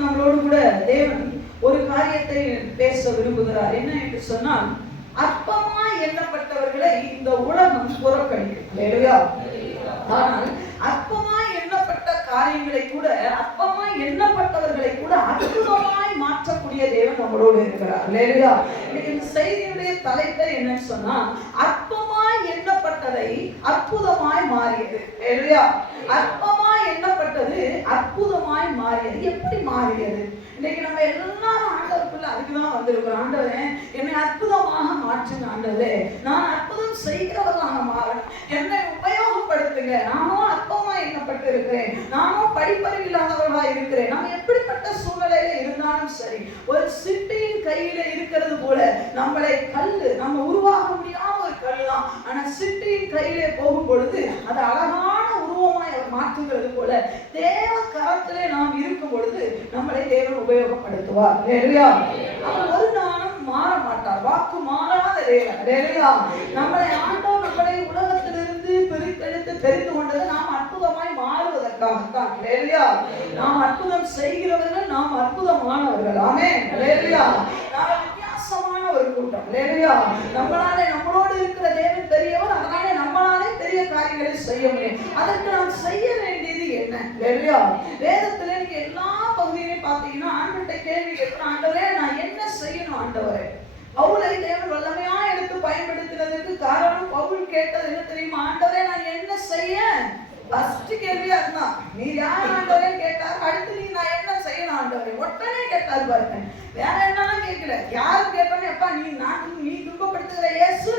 நம்மளோடு கூட தேவன் ஒரு காரியத்தை பேச விரும்புகிறார். என்ன என்று சொன்னால், அற்பமா எண்ணப்பட்டவர்களை இந்த உலகம் புறக்கணிக்கும். ஆனால் அற்பமா எண்ணப்பட்ட காரியங்களை கூட, அற்பமா எண்ணப்பட்டவர்களை கூட அற்புதமாய் மாற்றக்கூடிய தேவன் நம்மளோடு இருக்கிறார். இந்த செய்தியுடைய தலைப்பு என்னன்னு சொன்னா, அற்பமாய் எண்ணப்பட்டதை அற்புதமாய் மாறியது. அற்பமாய் எண்ணப்பட்டது அற்புதமாய் மாறியது. எப்படி மாறியது? இன்னைக்கு நம்ம எல்லாரும் ஆண்டவருக்குள்ள அதுக்குதான் வந்திருக்கிறோம். ஆண்டவரே, என்னை அற்புதமாக மாற்றுங்க. ஆண்டவரே, நான் அற்புதம் செய்கிறவர்களாக மாறணும். என்னை உபயோகப்படுத்துங்க. நானும் அற்பமா எண்ணப்பட்டு இருக்கிறேன். நானும் படிப்பறிவு இல்லாதவர்களா இருக்கிறேன். நம்ம எப்படிப்பட்ட சூழ்நிலையில இருந்தாலும் சரி, ஒரு சிட்டியின் கையில இருக்கிறது போல நம்மளை கல்லு, நம்ம உருவாக முடியாத ஒரு கல்லு தான். ஆனா சிட்டியின் கையிலே போகும் பொழுது அது அழகான உருவமாய் மாற்றுகிறது போல தேவ கரத்திலே நாம் இருக்கும் பொழுது நம்மளை தேவன் உபயோகப்படுத்துவார். அவர் ஒரு நாளும் மாற மாட்டார். வாக்கு மாறாத தேவன். நம்மளை ஆண்டவர் நம்மளை உலகத்திலிருந்து பிரித்தெடுத்து தெரிந்து கொண்டது நாம் அற்புதமாய் மாறுவதற்காகத்தான். நாம் அற்புதம் செய்கிறவர்கள், நாம் அற்புதமானவர்கள். ஆமென். நாம் வித்தியாசமான ஒரு கூட்டம். நம்மளாலே, நம்மளோடு இருக்கிற தேவன் பெரியவர். அதனாலே நம்மளாலே பெரிய காரியங்களை செய்ய முடியும். அதற்கு நாம் செய்ய வேண்டியது என்ன? வேதத்திலே நீங்க எல்லா பகுதியிலையும் பார்த்தீங்கன்னா ஆண்டவர்கிட்ட கேள்வி கேட்கிறோம். ஆண்டவரே, நான் என்ன செய்யணும்? ஆண்டவரே, பவுலை தேவன் வல்லமையா எடுத்து பயன்படுத்தினதுக்கு காரணம் பவுல் கேட்டது என்ன தெரியுமா? ஆண்டவரே, நான் என்ன செய்ய? ஃபர்ஸ்ட் கேள்வியா இருந்தான். நீ யார் ஆண்டவரே கேட்டார். அடுத்து நீ நான் என்ன செய்யணும் ஆண்டவரே? உடனே கேட்டாரு பாருங்க. வேற என்னெல்லாம் கேட்கல. யாரும் கேட்டோன்னே, எப்பா நீ துன்பப்படுத்துகிற இயேசு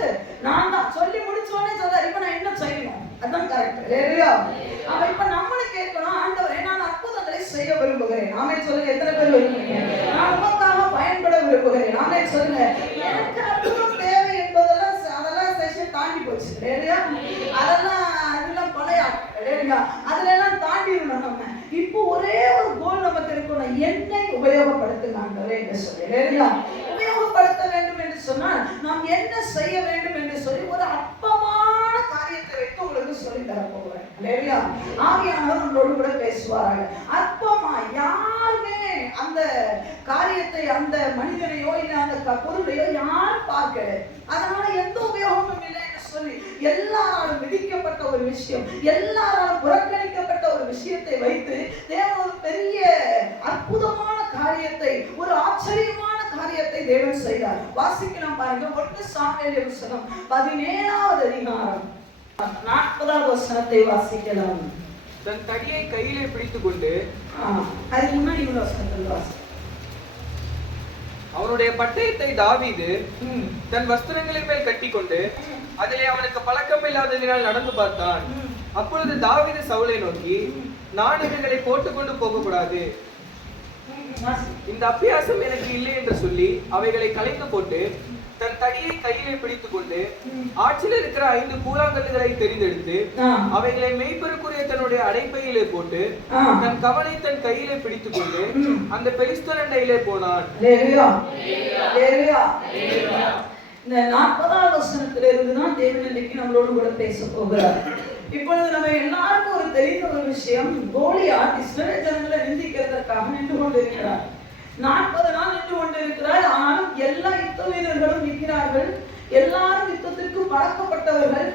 நான் தான் சொல்லி முடிச்சோடனே சொல்றாரு, இப்ப நான் என்ன செய்யணும்? அதான் கரெக்ட். அவன் இப்ப நம்மளும் கேட்கணும், ஆண்டவரே, நான் அற்புதங்களை செய்ய விரும்புகிறேன். நாமே சொல்லுங்க, எத்தனை பேர் விரும்புகிறீங்க? நான் உமக்காக பயன்பட விரும்புகிறேன். நாமே சொல்லுங்க, எனக்கு அற்புதம் தேவை என்பதெல்லாம் அதெல்லாம் செஷன் தாண்டி போச்சு. அதெல்லாம் கொலையாட்டு. அதுல எல்லாம் தாண்டிடணும். நம்ம இப்போ ஒரே ஒரு கோல் நமக்கு இருக்கணும், என்னை உபயோகப்படுத்துங்க ஆண்டவரே என்று சொல்லி. உபயோகப்படுத்த வேண்டும் என்று சொன்னால் நாம் என்ன செய்ய வேண்டும் என்று சொல்லி ஒரு அற்பமான காரியத்தை வைத்து உங்களுக்கு சொல்லி தரப்போகிறேன். ஆவியானவர் நம்மளோடு கூட பேசுவார்கள். அற்பமா யாருமே அந்த காரியத்தை, அந்த மனிதனையோ இல்லை அந்த பொருளையோ யாரும் பார்க்கல. அதனால எந்த உபயோகமும் இல்லை என்று சொல்லி எல்லாராலும் விதிக்கப்பட்ட ஒரு விஷயம், எல்லாராலும் புறக்கணிக்கப்பட்ட ஒரு விஷயத்தை வைத்து தேவன் ஒரு பெரிய அற்புதமான காரியத்தை, ஒரு ஆச்சரியமான காரியத்தை தேவன் செய்தார். வாசிக்கலாம் பாருங்க. 1 சாமுவேல் புத்தகம் 17வது அதிகாரம் 40வது வசனத்தை வாசிக்கலாம். தன் தடியை கையிலே பிடித்துக் கொண்டு, அதுக்கு முன்னாடி உள்ள வசனத்தை வாசி. அவனுடைய பட்டயத்தை தாவீது தன் வஸ்திரங்களின் மேல் கட்டிக்கொண்டு அதிலே அவனுக்கு பழக்கம் இல்லாததினால் நடந்து பார்த்தான். அப்பொழுது தாவீது சவுலை நோக்கி, நான் இவைகளை போட்டுக்கொண்டு போகக்கூடாது, இந்த அபியாசம் எனக்கு இல்லை என்று சொல்லி அவைகளை கலைந்து போட்டு தன் தடியை கையிலே பிடித்துக் கொண்டு ஆட்சியில் இருக்கிற 5 கூழாங்கல்லுகளை தெரிந்தெடுத்து அவைகளை மெய்ப்பெருக்குரிய தன்னுடைய அடைப்பையிலே போட்டு தன் கவனை தன் கையிலே பிடித்துக் கொண்டு அந்த பெலிஸ்தர் அண்டையிலே போனான். இந்த 40வது வசனத்திலிருந்து தான் தேவன் இன்னைக்கு நம்மளோடு கூட பேச போகிறார். இப்பொழுது நம்ம எல்லாருக்கும் ஒரு தெரிந்த ஒரு விஷயம், கோலியாத் இஸ்ரவேல் ஜனங்களை நிந்திக்கிறதற்காக நின்று கொண்டிருக்கிறார். 40 நாள் நின்று கொண்டிருக்கிறார். ஆனாலும் எல்லா யுத்த வீரர்களும் நிற்கிறார்கள். எல்லாரும் யுத்தத்திற்கு பழக்கப்பட்டவர்கள்.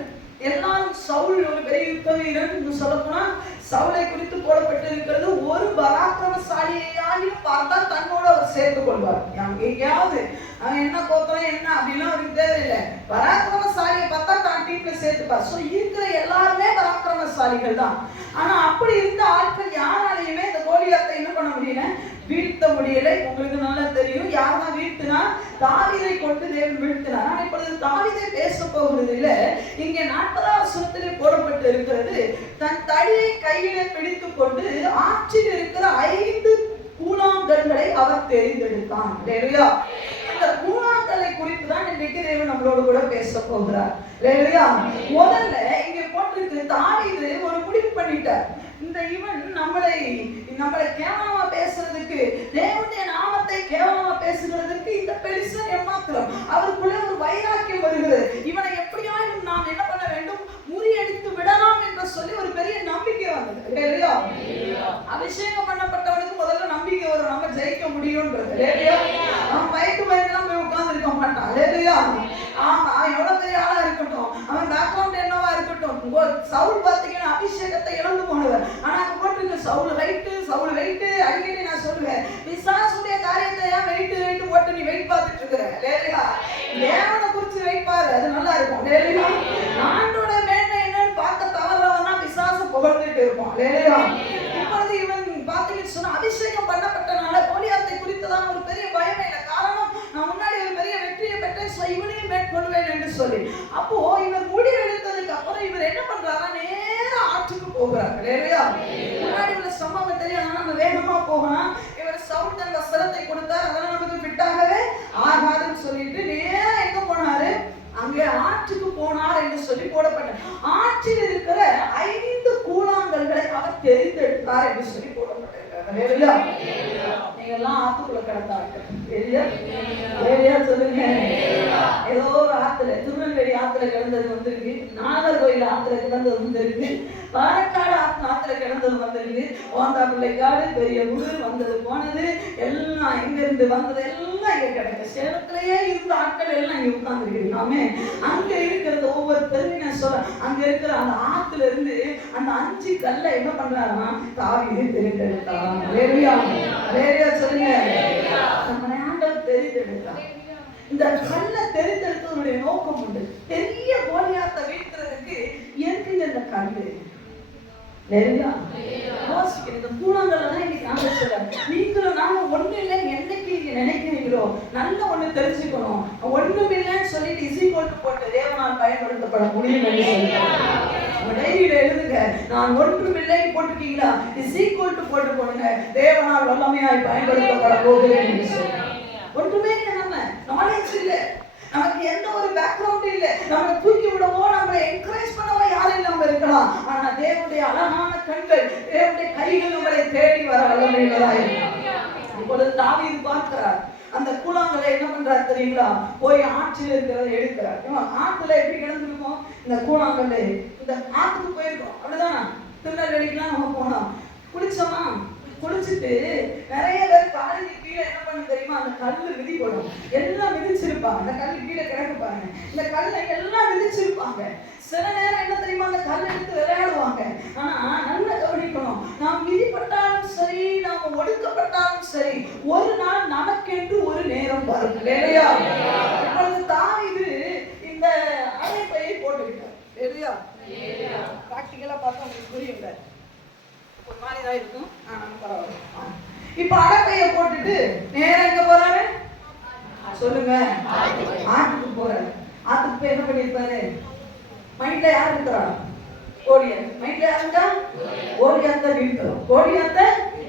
எல்லாரும் சவுல் ஒரு பெரிய யுத்த வீரன். சொல்லப்போனா சவுலை குறித்து போடப்பட்டிருக்கிறது, ஒரு பராக்கிரமசாலியையும் பார்த்தா தன்னோடு அவர் சேர்த்துக் கொள்வார். எங்கேயாவது அவன் என்ன கோத்திரம் என்ன அப்படின்னா அவருக்கு தேவையில்லை, பராக்கிரமசாலியை பார்த்தா தான் டீம்ல சேர்த்துப்பார். ஸோ இருக்கிற எல்லாருமே பராக்கிரமசாலிகள் தான். ஆனா அப்படி இருந்த ஆட்கள் யாராலையுமே இந்த கோலியாத்தை என்ன பண்ண முடியல, வீழ்த்த முடியலை. உங்களுக்கு நல்லா தெரியும் யார் தான் வீழ்த்தினா, தாவீதை கொண்டு தேவன் வீழ்த்தினார். ஆனால் இப்பொழுது தாவீதை பேச போகிறது இல்லை. இங்கே 40வது வசனத்திலே போடப்பட்டு இருக்கிறது, தன் தடியை கையிலே பிடித்துக் கொண்டு ஆற்றில் இருக்கிற 5 கூழாங்கல்களை அவர் தெரிந்தெடுத்தான். இந்த கூழாங்கல்லை குறித்து தான் இன்றைக்கு தேவன் நம்மளோடு கூட பேச போகிறார். முதல்ல இங்க போட்டிருக்கு, தாவீது ஒரு முடிவு பண்ணிட்டார். இந்த இவன் நம்மளை கேவலமா பேசுறதுக்கு, தேவனுடைய நாமத்தை கேவலமா பேசுகிறதுக்கு இந்த பெலிஸ்தன் ஏமாத்திரம். அவருக்குள்ள ஒரு வைராக்கியம் வருகிறது. இவனை எப்படியாயும் நாம் என்ன பண்ண வேண்டும், முறியடித்து விடலாம் என்று சொல்லி ஒரு பெரிய நம்பிக்கை வந்தது. அபிஷேகம் பண்ணப்பட்டவனுக்கு முதல்ல நம்பிக்கை வரும், நம்ம ஜெயிக்க முடியும்ன்றது. அவன் பயங்கரம் போய் உட்கார்ந்து இருக்க மாட்டான். ஆமா, அவன் எவ்வளவு பெரிய ஆளா இருக்கட்டும், அவன் பேக்ரவுண்ட் என்னவா இருக்கட்டும். சவுல் பாத்தீங்கன்னா அபிஷேகத்தை இழந்து போனவர். ஆனா அங்க போட்டிருக்கு சவுல் வெயிட். அடிக்கடி நான் சொல்லுவேன், பிசாசுடைய காரியத்தை ஏன் வெயிட் போட்டு நீ வெயிட் பார்த்துட்டு இருக்கிற? தேவனை குறிச்சு வெயிட் பாரு, அது நல்லா இருக்கும். ஆண்டோட மேன்மை என்னன்னு பார்க்க தவறவனா பிசாசு புகழ்ந்துட்டு இருப்போம். இப்பொழுது இவன் பாத்தீங்கன்னு சொன்னா அபிஷேகம் பண்ணப்பட்டனால கோலியாத்தை குறித்ததான் ஒரு பெரிய பயமே இல்லை. காரணம், நான் முன்னாடி ஒரு பெரிய வெற்றியை பெற்றேன், இவனையும் மேற்கொள்வேன் என்று சொல்லி. அப்போ இவர் முடிவு எடுத்ததுக்கு அப்புறம் இவர் என்ன பண்றாரா, நேரா ஆற்றுக்கு போகிறார். முன்னாடி உள்ள சம்பவம் தெரியும், ஆனா நம்ம வேகமா போகலாம். இவர் சவுல் தன் வஸ்திரத்தை கொடுத்தார், அதெல்லாம் நமக்கு ஃபிட்டாகவே ஆகாதுன்னு சொல்லிட்டு நேரா எங்க போனாரு, அங்கே ஆற்றுக்கு போனார் என்று சொல்லி போடப்பட்ட ஆற்றில் இருக்கிற 5 கூழாங்கல்களை அவர் தெரிந்தெடுத்தார் என்று சொல்லி போடப்பட்டிருக்கிறார். நீங்க எல்லாம் ஆத்துக்குள்ள கிடந்தார்கள். சொல்லுங்க, ஏதோ ஒரு ஆத்துல, திருநெல்வேலி ஆத்துல கிடந்தது வந்திருக்கு, நாகர்கோயில் ஆத்துல கிடந்தது வந்திருக்கு, பாலக்காடு ஆத்துல கிடந்தது வந்திருக்கு, ஓந்தாப்பிள்ளைக்காடு, பெரிய ஊர் வந்தது போனது எல்லாம் எங்க இருந்து வந்தது எல்லாம் இங்க கிடைக்கும். சேலத்திலேயே இருந்த ஆட்கள் எல்லாம் இங்க உட்கார்ந்துருக்கீங்க. அங்க இருக்கிறது ஒவ்வொரு தெருவி நான் சொல்றேன், அங்க இருக்கிற அந்த ஆத்துல இருந்து அந்த 5 கல்லை என்ன பண்றாருன்னா தாவீது தெரிந்தெடுத்தான். சொல்லுங்க, நம்ம ஆண்டவர் தெரிந்தெடுத்தான். இந்த கல்லை தெரிந்தெடுத்தவனுடைய நோக்கம் உண்டு. பெரிய கோலியாத்தை வீழ்த்துறதுக்கு எதுக்கு இந்த கல்லு? இந்த கூழாங்கல்லாம் இன்னைக்கு நாங்க சொல்றேன், நீங்களும் நாங்க ஒண்ணு இல்லைன்னு என்னைக்கு நீங்க நினைக்கிறீங்களோ நல்ல ஒண்ணு தெரிஞ்சுக்கணும். ஒண்ணும் இல்லைன்னு சொல்லிட்டு இசைக்கோட்டு போட்டு தேவனால் பயன்படுத்தப்பட முடியும். டைரியில எழுதுங்க, நான் ஒன்றும் இல்லைன்னு போட்டுட்டீங்களா, இசைக்கோட்டு போட்டு போடுங்க, தேவனால் வல்லமையாய் பயன்படுத்தப்பட போகிறேன் என்று சொல்லுங்க. ஒன்றுமே இல்லை, நம்ம நாலேஜ் இல்லை, நமக்கு எந்த ஒரு பேக்ரவுண்ட் இல்லை, நம்ம தூக்கி விடவோ நம்மளை என்கரேஜ் பண்ணவோ யாரும் இல்லாம இருக்கலாம். ஆனா தேவனுடைய அழகான கண்கள், தேவனுடைய கைகள் நம்மளை தேடி வர வல்லமையுள்ளதா இருக்கலாம். இப்பொழுது தாவீது பார்க்கிறார், அந்த கூழாங்கலை என்ன பண்றாரு தெரியுங்களா, போய் ஆற்றில் இருக்கிறத எடுக்கிறார். ஆத்துல எப்படி கிடந்திருக்கும் இந்த கூழாங்கல்லை, இந்த ஆற்றுக்கு போயிருக்கோம் அப்படிதான். திருநெல்வேலிக்கெல்லாம் நம்ம போனோம், குளிச்சோமா, குளிச்சுட்டு நிறைய பேர் காலைக்கு கீழே என்ன பண்ண தெரியுமா, அந்த கல்லு மிதிப்படும், எல்லாம் மிதிச்சிருப்பாங்க. அந்த கல்லு கீழே கிடக்கு பாருங்க, இந்த கல்லை எல்லாம் மிதிச்சிருப்பாங்க. சில நேரம் என்ன தெரியுமா, அந்த கல்லை எடுத்து விளையாடுவாங்க. ஆனா நல்லா கவனிக்கணும், நாம் மிதிப்பட்டாலும் சரி, நாம் ஒடுக்கப்பட்டாலும் சரி, ஒரு நாள் நமக்கென்று ஒரு நேரம் வரும். இல்லையா? இப்பொழுது தாவீது இந்த அழைப்பையை போட்டுக்கிட்டார். இல்லையா? பிராக்டிக்கலா பார்த்தா உங்களுக்கு புரியுங்க, ஒரு மாதிரி தான் இருக்கும். பரவாயில்ல. இப்ப அடப்பைய போட்டுட்டு நேரம் எங்க போறாரு சொல்லுங்க, ஆட்டுக்கு போறாரு. ஆட்டுக்கு போய் என்ன பண்ணிருப்பாரு, மைண்ட்ல யார் இருக்கிறா, கோலியாத். மைண்ட்ல யாருங்க, கோலியாத்த வீழ்த்தணும், கோலியாத்த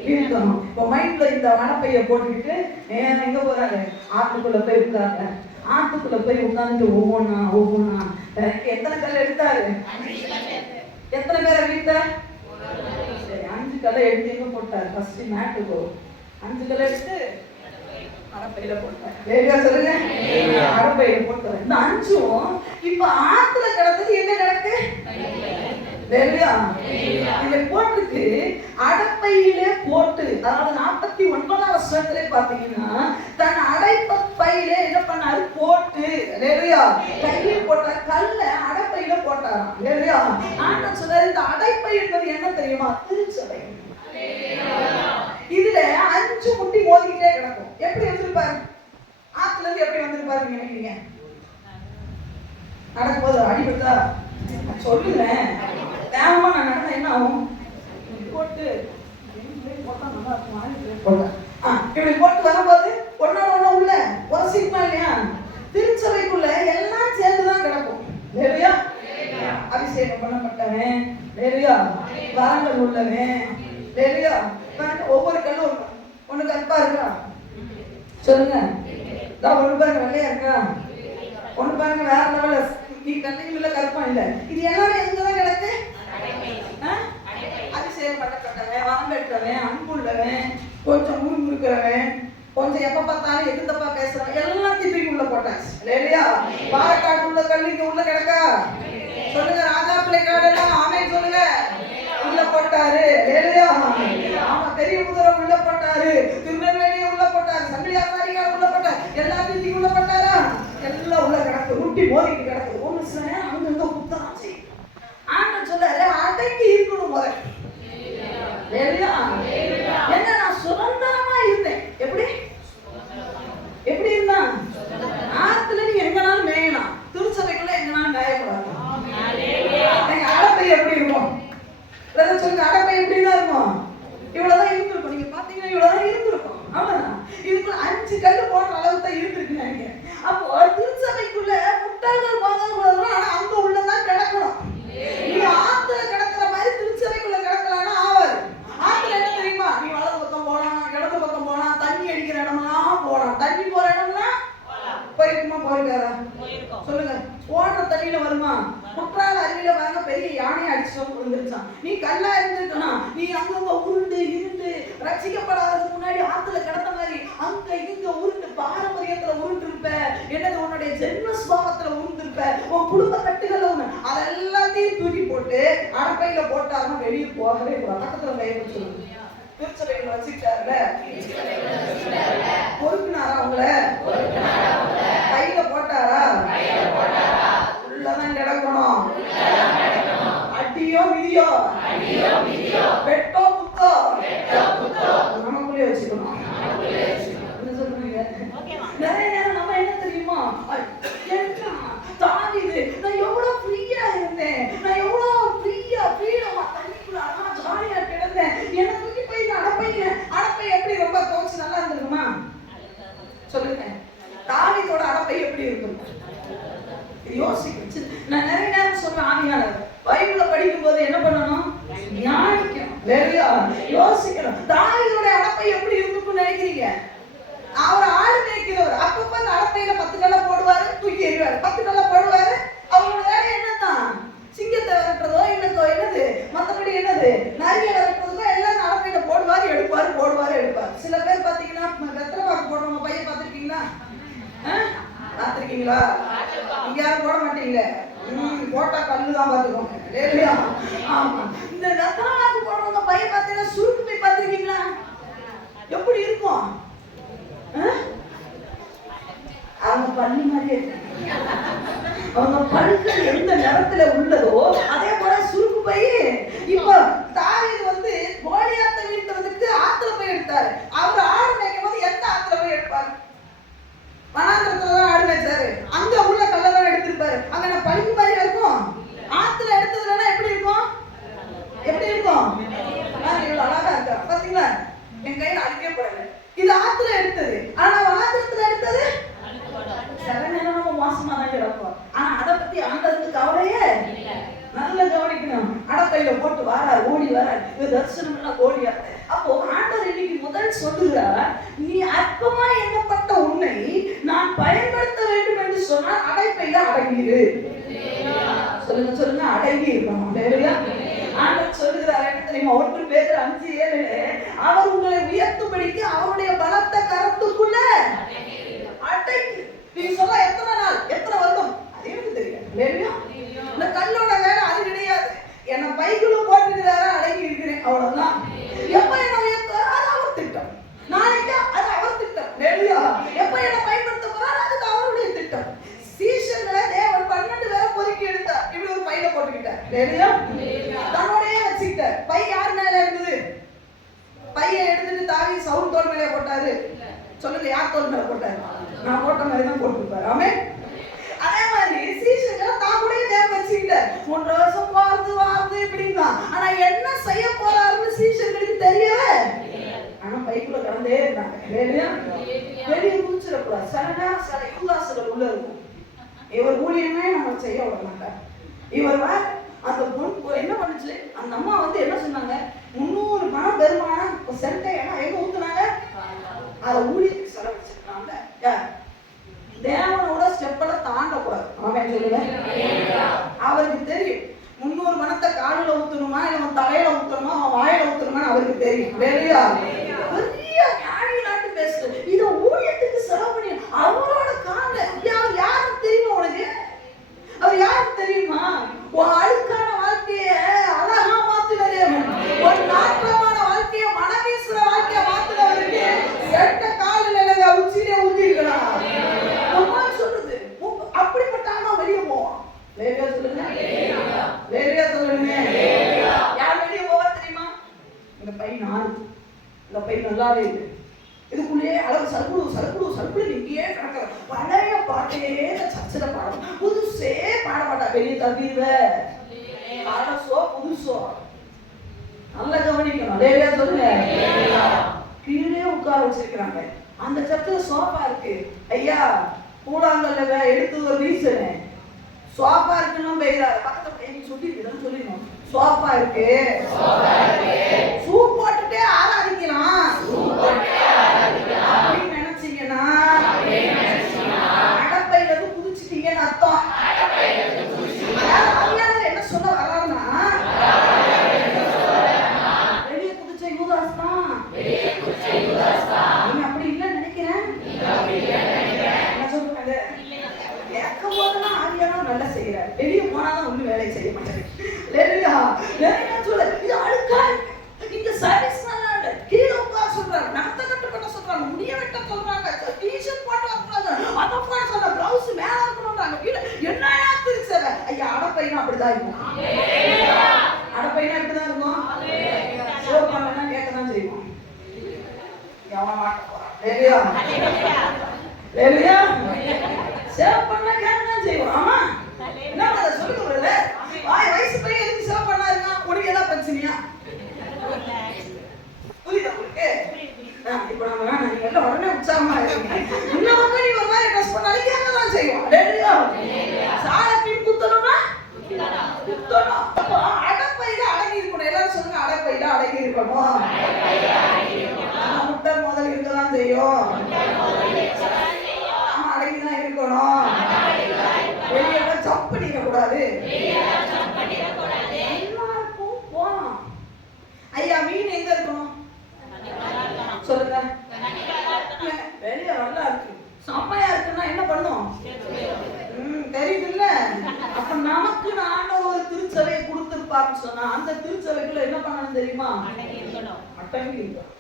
வீழ்த்தணும். இப்ப மைண்ட்ல இந்த அடப்பைய போட்டுக்கிட்டு நேரம் எங்க போறாரு, ஆட்டுக்குள்ள போய் உட்கார்றாங்க. ஆட்டுக்குள்ள போய் உட்கார்ந்து ஒவ்வொன்னா எத்தனை கல் எடுத்தாரு, எத்தனை பேரை வீழ்த்தார், 5 கல்லை எடுத்து எங்க போட்டார், ஃபர்ஸ்ட் மேட்டுக்கு 5 கல்லை எடுத்து அடப்பையில போட்டார். சொல்லுங்க, அடப்பையில போட்டார். இந்த 5ம் இப்ப ஆத்துல கிடந்தது என்ன கிடக்கு, இதை போட்டுட்டு அடப்பையிலே போட்டு, அதாவது 49ஆம் வருஷத்துல பாத்தீங்கன்னா தன் அடைப்பையில என்ன பண்ணாரு, போட்டு கையில போட்டார், கல்ல அடப்பையில போட்டாராம். ஆண்டவர் சொல்றாரு, இந்த அடைப்பை என்பது என்ன தெரியுமா, திருச்சபை. இதுல 5 முட்டி மோதிக்கிட்டே கிடக்கும். எப்படி வந்திருப்பாரு, ஆத்துல இருந்து எப்படி வந்திருப்பாரு நினைக்கிறீங்க, நடக்கும்போது அடிபட்டா சொல்லுறேன், தேவமா நான் நடந்தா என்ன ஆகும், போட்டு போட்டா நல்லா இருக்கும். இப்படி போட்டு வரும்போது ஒன்னோட உள்ள உரசிக்குமா இல்லையா, திருச்சபைக்குள்ள எல்லாம் சேர்ந்துதான் கிடக்கும். இல்லையா? அபிஷேகம் பண்ணப்பட்டவன், இல்லையா, வரங்கள் உள்ளவன், இல்லையா, ஒவ்வொரு கல்லும் ஒண்ணு கற்பா இருக்கா சொல்லுங்க, ஒண்ணு பாருங்க வெள்ளையா இருக்கா, ஒண்ணு பாருங்க வேற லெவல்ல நீ கண்ணையும் இல்ல கற்பம் இல்ல, இது எல்லாமே எங்கதான் கிடக்கு, அபிஷேகம் பண்ணப்பட்டவன், வரம் பெற்றவன், அன்புள்ளவன், கொஞ்சம் முறுமுறுக்கிறவன், கொஞ்சம் எப்ப பார்த்தாலும் எது தப்பா பேசுறவன், எல்லாத்தையும் தூக்கி உள்ள போட்டாச்சு. இல்லையா? பாலக்காடு உள்ள கல்லு இங்க உள்ள கிடக்கா சொல்லுங்க, ராஜா பிள்ளை காடு எல்லாம் ஆமே சொல்லுங்க உள்ள போட்டாரு. இல்லையா? போயிருக்காரா? சொல்லுங்க. ஓடுற தண்ணியில வருமா? குற்றால அருவியில வாங்க பெரிய யானையை அடிச்சு விழுந்துருச்சான். நீ கல்லா இருந்திருக்கணும், நீ அங்கங்க உருண்டு இருந்து ரசிக்கப்படாததுக்கு முன்னாடி ஆத்துல கிடந்த மாதிரி அங்க இங்க உருண்டு பாரம்பரியத்துல உருண்டு இருப்ப, என்னது உன்னுடைய ஜென்ம சுபாவத்துல உருண்டு இருப்ப, உன் குடும்ப கட்டுகள்ல ஒண்ணு அதெல்லாத்தையும் தூக்கி போட்டு அடப்பையில போட்டாருன்னா வெளியே போகவே கூடாது. பக்கத்துல கையை வச்சுக்கணும். திருச்சபையில வச்சுக்கிட்டாருல, பொறுப்பினாரா அவங்கள? கையில போட்டாரா? உள்ளதான் கிடக்கணும். அடியோ மிதியோ வெட்டோ குத்தோ நமக்குள்ளே வச்சுக்கணும். நிறைய நேரம் நம்ம என்ன தெரியுமா, தாவீது நான் எவ்வளவு ஃப்ரீயா இருந்தேன், நான் எவ்வளவு ஃப்ரீடமா தண்ணிக்குள்ள அழகா ஜாலியா கிடந்தேன், எனக்கு தூக்கி போய் அடப்பை எப்படி ரொம்ப துவச்சு நல்லா இருந்திருக்குமா? சொல்லுங்க. தாவீதோட அடப்பை எப்படி இருக்கும்? யோசிக்க. நான் நிறைய நேரம் சொல்றேன், ஆவியானவர் பைபிள படிக்கும் போது என்ன பண்ணணும்? ஞானிக்கணும். வேறையா யோசிக்கணும். தாவீதோட அடப்பை எப்படி இருக்கும்னு நினைக்கிறீங்க? அவர் ஆடு மேய்க்கிறவர். அப்பப்ப அந்த அடப்பையில 10 கல்ல போடுவாரு, தூக்கி எறிவாரு. 10 கல்ல போடுவாரு. அவரோட வேலை என்னதான்? சிங்கத்தை விரட்டுறதோ இல்லதோ என்னது, மத்தபடி என்னது நிறைய விரட்டுறதோ எல்லாம் அடப்பையில போடுவாரு, எடுப்பாரு. சில பேர் பாத்தீங்கன்னா வெத்தலை பாக்கு போடுறவங்க பையன் பாத்திருக்கீங்களா? பாத்திருக்கீங்களா? இங்க யாரும் போட மாட்டீங்க. போட்டா கல்லுதான் பாத்துக்கோங்க. இல்லையா? ஆமா. இந்த வெத்தலை பாக்கு போடுறவங்க பையன் பாத்தீங்கன்னா சுருக்கு போய் பாத்திருக்கீங்களா? எப்படி இருக்கும்? அவங்க பள்ளி மாதிரியே இருக்கு. அவங்க பல்கள் எந்த நிறத்துல உள்ளதோ அதே போல சுருக்கு போய். இப்ப தாவீது வந்து கோலியாத்தை வீழ்த்துறதுக்கு ஆத்துல போய் எடுத்தாரு. அவர் ஆடு மேய்க்கும் போது எந்த ஆத்துல போய் எடுப்பாரு? வனாந்திரத்துலதான் ஆடு மேய்ச்சாரு. அங்க உள்ள கல்லதான் எடுத்திருப்பாரு. அங்க நான் பழுப்பு மாதிரியா இருக்கும். ஆத்துல எடுத்ததுன்னா எப்படி இருக்கும்? இவ்வளவு அழகா இருக்கா பாத்தீங்களா? என் கையில அடிக்கவே போடல. இது ஆத்துல எடுத்தது. ஆனா வனாந்திரத்துல எடுத்தது சில நேரம் நம்ம மோசமா தான் கிடப்போம். ஆனா அதை பத்தி ஆண்டதுக்கு கவலையே நல்ல கவனிக்கணும். அடப்பையில போட்டு வாரார், ஓடி வரார். இது தரிசனம் எல்லாம் ஓடியா. அப்போ ஆண்டவர் இன்னைக்கு முதல் சொல்லுகிறார், நீ அற்பமா எண்ணப்பட்ட உன்னை நான் பயன்படுத்த வேண்டும் என்று சொன்னால் அடைப்பையில அடங்கிரு. சொல்லுங்க, அடங்கி இருக்கணும். ஆண்டவர் சொல்லுகிறார் என்ன தெரியுமா? 1 பேதுரு 5:7 அவர் உங்களை உயர்த்தும்படிக்கு அவருடைய பலத்த கரத்துக்குள்ள அடங்கி. நீ சொல்ல எத்தனை நாள், எத்தனை வருடம் அது எனக்கு தெரியும். இந்த கல்லோட வேலை அது கிடையாது. என்ன பைக்குள்ள போட்டுக்கிறாரா, அடங்கி இருக்கிறேன், அவ்வளவுதான். எப்ப என்ன உயர்த்துவாரோ அது அவர் திட்டம். நாளைக்கு அது அவர் திட்டம். எப்ப என்ன பயன்படுத்த போறாரு அதுக்கு அவருடைய திட்டம். சீஷர்களை தேவன் 12 பேரை பொறுக்கி எடுத்தார். இப்படி ஒரு பையில போட்டுக்கிட்டார். தன்னோடய வச்சுக்கிட்டார். பை யார் மேல இருந்தது? பையை எடுத்துட்டு தாவீது சவுல் தோள் மேலே போட்டாரு. சொல்லுங்க, யார் தோள் மேல போட்டாரு? நான் போட்ட மாதிரி தான் போட்டுருப்பாரு. ஆமென். அதே மாதிரி சீஷர்கள் தான் கூட தேவன் வச்சுக்கிட்டார். 3 வருஷம் வாழ்ந்து இப்படின்னா. ஆனா என்ன செய்ய போறாருன்னு சீஷர்களுக்கு தெரியவே. ஆனா பைக்குள்ள கடந்தே இருந்தாங்க. வெளியே குதிச்சிடக்கூடாது. சில நேரம் சில யூதாசுகள் உள்ள இருக்கும். இவர் ஊழியமே நம்ம செய்ய விட மாட்டார். இவர் அந்த பொண்ணு என்ன பண்ணுச்சு? அந்த அம்மா வந்து என்ன சொன்னாங்க? 300 பணம் பெருமானம் சென்டை எங்க ஊத்துனாங்க? அதை ஊழியத்துக்கு செலவழிச்சிருக்காங்க. தேவனோட ஸ்டெப்பெல்லாம் தாண்டக்கூடாது. அவன் சொல்லுவேன், அவருக்கு தெரியும் 300 பணத்தை காலில் ஊத்தணுமா இல்ல அவன் தலையில ஊத்தணுமா அவன் வாயில ஊத்தணுமான்னு அவருக்கு தெரியும். வேலையா பெரிய ஞானி நாட்டு பேசுறது இத ஊழியத்துக்கு செலவு பண்ணி அவரோட கால யாருக்கு தெரியுமா? உனக்கு அவர் யாருக்கு தெரியுமா? உன் அழுக்கான வாழ்க்கைய அழகா மாத்துனதே, ஒரு நாட்டமான வாழ்க்கைய மனவீசுற வாழ்க்கைய மாத்துனவருக்கு செட்ட காலில் இல்லைங்க உச்சிலே ஊத்திருக்கலாம். அம்மா சொல்றது அப்படிப்பட்டானா வெளியே போவான். வேலையா சொல்லுங்க, யார் வெளியே போவா தெரியுமா? இந்த பை 4, இந்த பை நல்லாவே இருக்கு. இதுக்குள்ளே அளவு சர்க்குடு இங்கேயே கிடக்கிற பழைய பாட்டையே சர்ச்சில் பாடணும். புதுசே பாட மாட்டா. வெளியே தவிர பழசோ புதுசோ நல்ல கவனிக்கணும். வேலையா சொல்லுங்க. கீழே உட்கார வச்சிருக்கிறாங்க. அந்த சர்ச்சில் சோஃபா இருக்கு. ஐயா கூடாங்கல்ல எடுத்து ஒரு ரீசனு சோஃபா இருக்குன்னு பெய்யாரு. பக்கத்துல நீ சொல்லிடணும். சோஃபா இருக்கு, சூ போட்டுட்டே ஆராதிக்கலாம் அப்படின்னு நினைச்சீங்கன்னா அடப்பையில எவன் மாட்ட போறான். இல்லையா? இல்லையா? சேவ் பண்ண கேட்கதான் செய்வோம். ஆமா, என்ன அதை சொல்லி கொடுக்கல. வயசு பையன் எதுக்கு சேவ் பண்ணாருன்னா உனக்கு ஏதாவது பிரச்சனையா? புரியுதா உங்களுக்கு? இப்ப நீங்க எல்லாம் உடனே உற்சாகமா இருக்கீங்க. இன்னும் வந்து நீ ஒரு மாதிரி ட்ரெஸ் பண்ணாலும் கேட்கதான் செய்வோம். இல்லையா? சாலை பின் குத்தணும்னா குத்தணும். அப்போ அடப்பையில அடங்கி இருக்கணும். எல்லாரும் சொல்லுங்க, அடப்பையில அடங்கி இருக்கணும். முட்டை முதல் இருக்கதான் செய்யும். ஆமா, அடங்கிதான் இருக்கணும். வெளியெல்லாம் ஜம்ப் பண்ணிக்க கூடாது. எல்லாருக்கும் போனோம். ஐயா, மீன் எங்க இருக்கணும் சொல்லுங்க. வெளிய நல்லா இருக்கு, செம்மையா இருக்குன்னா என்ன பண்ணும்? தெரியுது இல்ல? அப்ப நமக்கு ஆண்டவர் ஒரு திருச்சபையை கொடுத்திருப்பாருன்னு சொன்னா அந்த திருச்சபைக்குள்ள என்ன பண்ணணும் தெரியுமா? அடங்கி இருக்கணும்.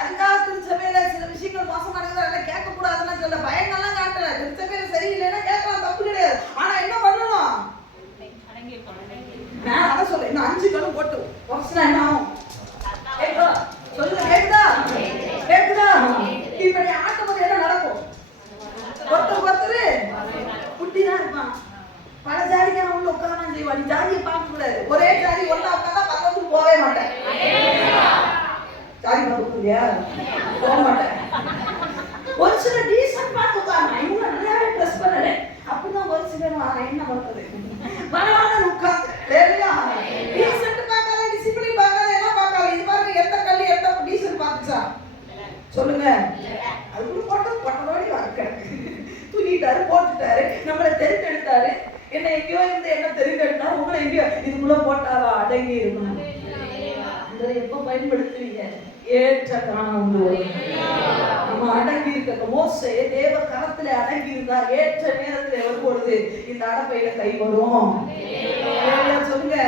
அதுக்காக திருச்சபையில சில விஷயங்கள் மோசமா இருக்கிறத கேட்க கூடாதுன்னு சொல்ல பயங்கள்லாம் காட்டல. திருச்சபையில சரியில்லைன்னா கேட்கலாம், தப்பு கிடையாது. ஆனா என்ன பண்ணணும்? நான் அதான் சொல்றேன், இன்னும் 5 கணம் போட்டு வருஷம் என்ன ஆகும்? சொல்லுங்க, கேக்குதா? கேக்குதா? இப்ப நீ ஆட்டும் போது என்ன நடக்கும்? ஒருத்தர் குட்டிதான் இருப்பான். பல ஜாதிக்கான உள்ள உட்கார செய்வா. நீ ஜாதியை பார்க்க கூடாது. ஒரே ஜாதி ஒன்னா உட்காந்தா பக்கத்துக்கு போகவே மாட்டேன். ஜாதி பார்க்கலையா? போக மாட்டேன். ஒரு சில டீசன்ட் பார்த்து உட்காரணும். இவங்க நல்லாவே ட்ரெஸ் பண்ணல. அப்படிதான் ஒரு சிலர் என்ன பண்றது? பரவாயில்ல உட்காந்து. டீசன்ட் பார்க்காத, டிசிப்ளின் பார்க்காத, என்ன பார்க்காத. இது பாருங்க, எந்த கல்லு எந்த டீசன்ட் பார்த்துச்சா சொல்லுங்க. அதுக்குள்ள போட்டோடி வாழ்க்கை தூக்கிட்டாரு, போட்டுட்டாரு, நம்மளை தெரிந்தெடுத்தாரு. என்ன எங்கேயோ இருந்து என்ன தெரிந்தெடுத்தாரு, உங்களை எங்கேயோ இதுக்குள்ள போட்டாரா? அடங்கி இருக்கணும். எப்ப பயன்படுத்துவீங்க? ஏற்ற காலம் உண்டு. நம்ம அடங்கி இருக்க மோசே தேவ கரத்துல அடங்கி இருந்தார். ஏற்ற நேரத்துல வரும்பொழுது இந்த அடப்பையில கை வரும். சொல்லுங்க,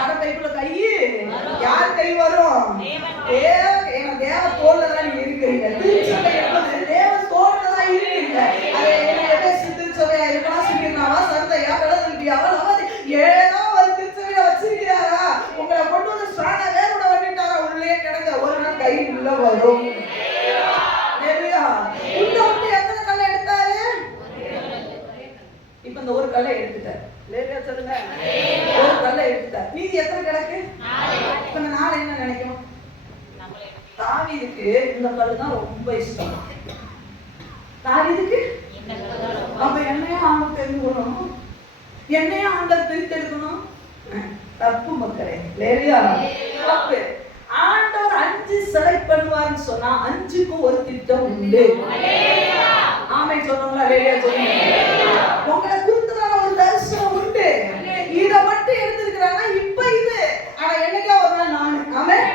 அடப்பைக்குள்ள கை யார் கை வரும்? தேவ தோல்ல தான் நீங்க இருக்கிறீங்க. திருச்சபை என்பது தேவ தோல்ல தான் இருக்கிறீங்க. திருச்சபையா இருக்கலாம், சிக்கினாவா, சந்தையா, கடற்கரையாவா, ஏதோ ஒரு திருச்சபையா வச்சிருக்கிறாரா? உங்களை கொண்டு வந்து ஸ்ட்ராங்கா வேரோட வந்துட்டாரா? உள்ளே கிடங்க, ஒரு நாள் கை உள்ள வரும். உள்ள வந்து எத்தனை கல்லை எடுத்தாரு? இப்ப இந்த ஒரு கல்லை எடுத்துட்டார். சொல்லுங்க, ஒரு கல்லை எடுத்துட்டார். மீதி எத்தனை கிடக்கு? இப்ப இந்த நாள் என்ன நினைக்கும்? தாவீதுக்கு இந்த கல்லு தான் ரொம்ப இஷ்டம். தாவீதுக்கு அப்ப என்னையும் ஆண்டவர் தெரிஞ்சுக்கணும், என்னையும் ஆண்டவர் பிரித்தெடுக்கணும். தப்பு மக்களே, இல்லையா? தப்பு. ஆண்டவர் 5 செலக்ட் பண்ணுவார்னு சொன்னா 5க்கும் ஒரு திட்டம் உண்டு. ஆமென் சொல்லுங்களா? இல்லையா? சொல்லுங்க. உங்களை குறித்ததான ஒரு தரிசனம் உண்டு. இத மட்டும் எடுத்துக்கிறானா இப்ப இது, ஆனா என்னைக்கோ ஒரு நாள் நானு. ஆமென்.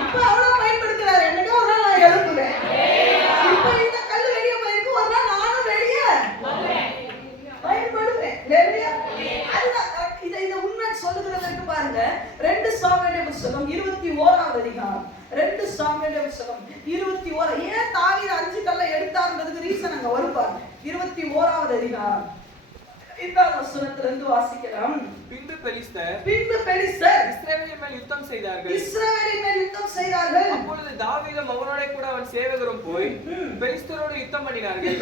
இப்ப அவ்வளவு பயன்படுத்துறாரு. என்னைக்கோ ஒரு நாள் நான் எழுப்புவேன். இப்ப இந்த கல்லு வெளியே போயிருக்கு, ஒரு நாள் நானும் வெளியே பயன்படுவேன். இல்லையா? அதுதான் இத உண்மை சொல்லுகிறதற்கு பாருங்க. 2 சாமுவேல் புத்தகம் 21வது அதிகாரம். 2 சாமுவேல் புத்தகம் 21. ஏன் தாவீது 5 கல்லை எடுத்தார்ன்றதுக்கு ரீசன் அங்க வரும் பாருங்க. 21வது அதிகாரம் 2வது வசனத்திலிருந்து வாசிக்கலாம். பின்பு பெலிஸ்தர் இஸ்ரவேலின் மேல் யுத்தம் செய்தார்கள். அப்பொழுது தாவீதும் அவனோட கூட அவன் சேவகரும் போய் பெலிஸ்தரோடு யுத்தம் பண்ணினார்கள்.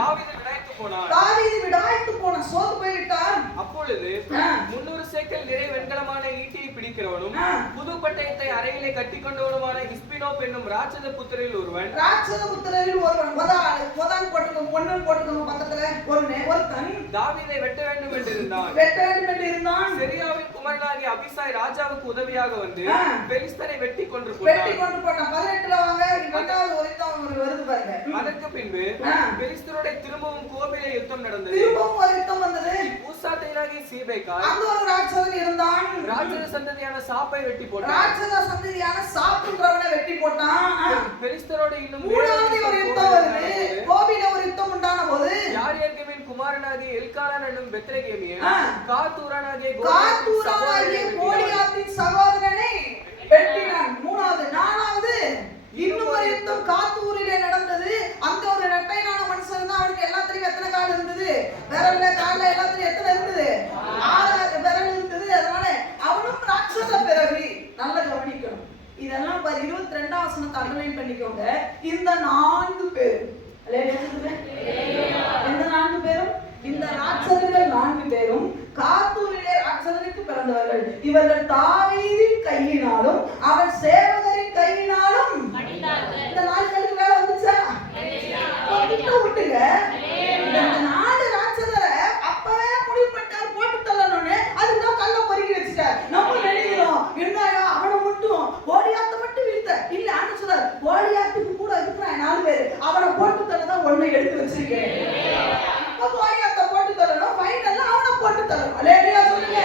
தாவீது விடாய்த்து போனான். சோர்ந்து போய்விட்டான். அப்பொழுது 300 சேக்கல் நிறை வெண்கலமான ஈட்டியை பிடிக்கிறவனும் புது பட்டயத்தை அறையிலே கட்டிக்கொண்டவனுமான இஸ்பினோப் என்னும் ராட்சத புத்திரரில் ஒருவன் பக்கத்துல தாவீதை வெட்ட வேண்டும் என்று இருந்தான். செரியாவின் குமாரனாகிய அபிசாய் ராஜாவுக்கு உதவியாக வந்து பெலிஸ்தரை வெட்டி கொன்று போட்டான். 18ல வாங்க, இரண்டாவது ஒரு யுத்தம் வருது பாருங்க. அதற்கு பின்பு பெலிஸ்தரோட திரும்பவும் கோபிலே யுத்தம் நடந்தது. திரும்பவும் ஒரு யுத்தம் வந்தது. ஊசாத்தையாகிய சீபேக்காய் அங்க ஒரு ராட்சதன் இருந்தான். ராட்சத சந்ததியான சாப்பை வெட்டி போட்டான். ராட்சத சந்ததியான சாப்புன்றவனை வெட்டி போட்டான். பெலிஸ்தரோட இன்னும் மூணாவது ஒரு யுத்தம் வருது. கோபிலே ஒரு யுத்தம் உண்டான போது யாரியர்கேமின் குமாரனாகிய எல்கானான் என்னும் பெத்லகேமியன் காத்தூரானாகிய கோலியாத்தின் சகோதரனை வெட்டினான். மூணாவது. நாலாவது இன்னும் ஒரு யுத்தம் காத்தூரிலே நடந்தது. அங்க ஒரு ரெட்டையான மனுஷன் தான். அவனுக்கு எல்லாத்துலயும் எத்தனை கால் இருந்தது? விரல்ல கால்ல எல்லாத்துலயும் எத்தனை இருந்தது? 6 விரல் இருந்தது. அதனால அவனும் ராட்சத பிறவி. நல்ல கவனிக்கணும். இதெல்லாம் 22ஆம் வசனத்தை அண்டர்லைன் பண்ணிக்கோங்க. இந்த 4 பேர், இந்த 4 பேரும், இந்த ராட்சதர்கள் 4 பேரும் காத்தூரிலே ராட்சதனுக்கு பிறந்தவர்கள். இவர்கள் தாவீதின் கையினாலும் அவன் சேவகரின் கையினாலும் இந்த 4 பேருக்கு வேலை வந்துச்சா? விட்டுங்க. இந்த 4 ராட்சதரை அப்பவே முடிவு பண்ணிட்டார் போட்டு தள்ளணும்னு. அதுதான் கல்ல பொறுக்கி வச்சுட்டார். நம்ம நினைக்கிறோம் என்னையா அவனை மட்டும் கோலியாத்தை மட்டும் வீழ்த்த இல்ல. ஆண்டு சொல்றார் கோலியாத்துக்கு கூட இருக்கிறான் 4 பேர், அவனை போட்டு தள்ளதான் ஒண்ணு எடுத்து வச்சிருக்கேன். இப்ப கோலியாத்தை போட்டு தள்ளணும், ஃபைனல்ல அவனை போட்டு தள்ளணும். அல்லேலூயா சொல்லுங்க.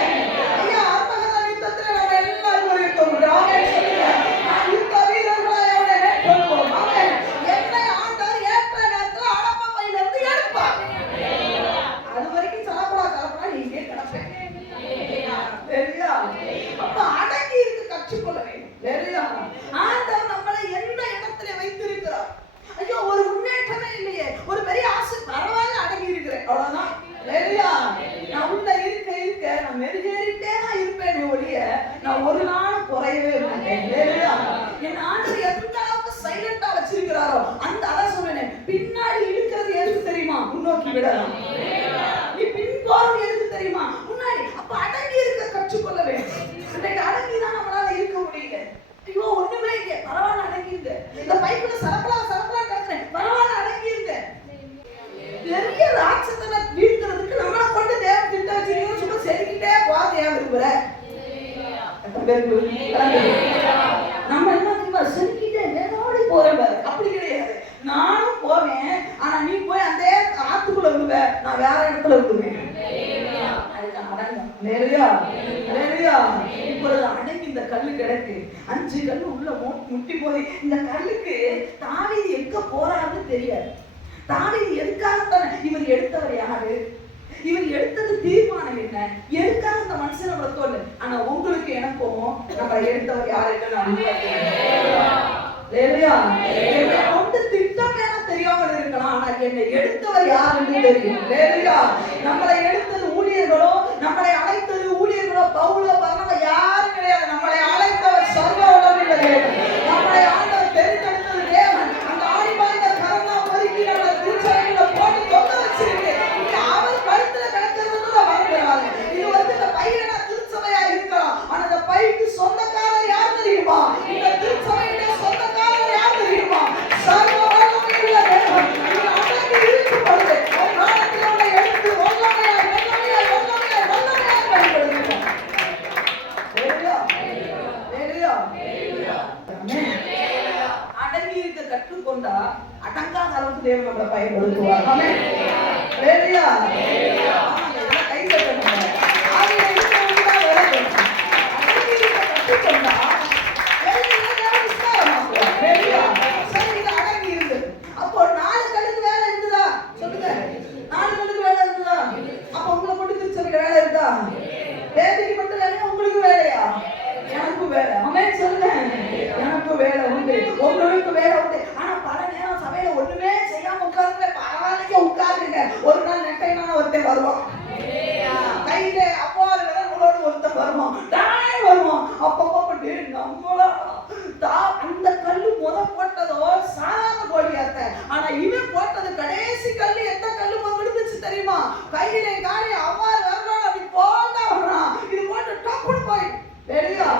ஐயா ஆத்மகதா யுத்தத்துல நம்ம எல்லாரும் ஒரு யுத்தம் உண்டு. ஆமென் சொல்லுங்க. நான் யுத்த வீரர்களாயோட சொல்லுவோம். ஆமென். என்னை ஆண்டவர் ஏற்ற நேரத்துல அடப்ப பையில இருந்து எடுப்பார். அது வரைக்கும் சலப்படா நீங்க கிடப்பேன். சரியா? அப்ப அடங்கி இருக்க கற்றுக்கொள்ள வேண்டும். சரியா? ஆண்டவர் நம்மளை எந்த இடத்துல வைத்திருக்கிறார்? ஐயோ ஒரு முன்னேற்றமே இல்லையே, ஒரு பெரிய ஆசை, பரவாயில்ல அடங்கி இருக்கிறேன் அவ்வளவுதான். சரியா? நான் உள்ள இருக்க நான் மெருகேறிட்டே தான் இருப்பேனே ஒழிய நான் ஒரு நாள் குறையவே மாட்டேன். சரியா? என் ஆண்டவர் எந்த அளவுக்கு சைலண்டா வச்சிருக்கிறாரோ அந்த அதான் சொன்னேன். பின்னாடி இழுக்கிறது எதுக்கு தெரியுமா? முன்னோக்கி விடலாம். நீ பின்போறது எதுக்கு தெரியுமா? முன்னாடி. அப்ப அடங்கி இருக்க கற்றுக்கொள்ள வேண்டும். அன்றைக்கு அடங்கிதான் நம்மளால இருக்க முடியல. ஐயோ ஒண்ணுமே இல்ல, பரவாயில்ல அடங்கிருங்க. இந்த பைக்குல சரப்பலா கிடக்குறேன், பரவாயில்ல அடங்கிருங்க. பெரிய ராட்சதனை வீழ்த்துறதுக்கு நம்மளை கொண்டு தேவன் திட்ட வச்சிருக்கோம். சும்மா செதுக்கிட்டே போக ஏன் விரும்புற? நம்ம என்ன தெரியுமா செதுக்கிட்டே நேரோடி போறேன். அப்படி கிடையாது. நானும் போவேன், ஆனா நீ போய் அந்த ஆத்துக்குள்ள விடுவ, நான் வேற இடத்துல விடுவேன். இப்பொழுது அடங்கி இந்த கல்லு கிடக்கு. 5 கல்லு உள்ள முட்டி போய் இந்த கல்லுக்கு தாவீது எங்க போறாருன்னு தெரியாது. தாவீது எதுக்காகத்தானே இவர் எடுத்தவர் யாரு? இவர் எடுத்தது தீர்மானம் என்ன? எதுக்காக இந்த மனுஷன் நம்மளை தோணு? ஆனா உங்களுக்கு எனக்கும் நம்ம எடுத்தவர் யாருன்னு நான் கொண்டு திட்டம் வேணா தெரியாமல் இருக்கலாம், ஆனா என்னை எடுத்தவர் யாருன்னு தெரியும். நம்மளை எடுத்தது ஊழியர்களோ, நம்மளை அழைத்தது ஊழியர்களோ, பவுலோ பரவ யாரும் கிடையாது. நம்மளை அழைத்தவர் சர்வ வல்லமையுள்ள தேவன். நம்மளை ஆண்டவர் தெரிந்தெடுத்தது தேவன். அந்த ஆடி வாய்ந்த கரந்தா ஒதுக்கி நம்மளை திருச்சபையில போட்டு தொங்க வச்சிருக்கு. அவர் கழுத்துல கிடக்கிறது வரக்கூடாது. இது இந்த பையனா திருச்சபையா இருக்கலாம், ஆனா இந்த பைக்கு சொந்தக்காரர் யார் தெரியுமா? இந்த திருச்சபையுடைய சொந்தக்காரர் யார் தெரியுமா? சர்வ வல்லமையுள்ள தேவன். கற்றுக்கொண்டா அடங்காத அளவுக்கு தேவன் நம்மளை பயன்படுத்துவார். கை கட்டணும். கற்றுக்கொண்டா அடங்கி இருந்து. அப்போ 4 கல்லுக்கு வேலை இருந்ததா? சொல்லுங்க. 4 கல்லுக்கு வேலை இருந்ததா? அப்ப உங்களை கொண்டு திருச்சபைக்கு வேலை இருக்கா? தேவிக்கு மட்டும் வேலையா? உங்களுக்கு வேலையா? எனக்கும் வேலை. ஆமென் சொல்லுங்க. எனக்கும் வேலை உண்டு, உங்களுக்கு வேலை உண்டு. ஆனா பல நேரம் சபையில ஒண்ணுமே செய்யாம உட்கார்ந்து பரவாயில்லைங்க உட்கார்ந்துங்க. ஒரு நாள் நெட்டைமான ஒருத்தன் வருவான், கையில அப்பால் விரல்களோடு ஒருத்தன் வருவான், டாய் வருவான். அப்பப்போ நம்மளா அந்த கல்லு போட்டதோ சாதாரண கோழியாத்த, ஆனா இவன் போட்டது கடைசி கல்லு. எந்த கல்லு விழுந்துச்சு தெரியுமா? கையில காலி அவ்வாறு வரணும். அப்படி போட்டா வர்றான். இது போட்டு டப்புன்னு போய் வெளியா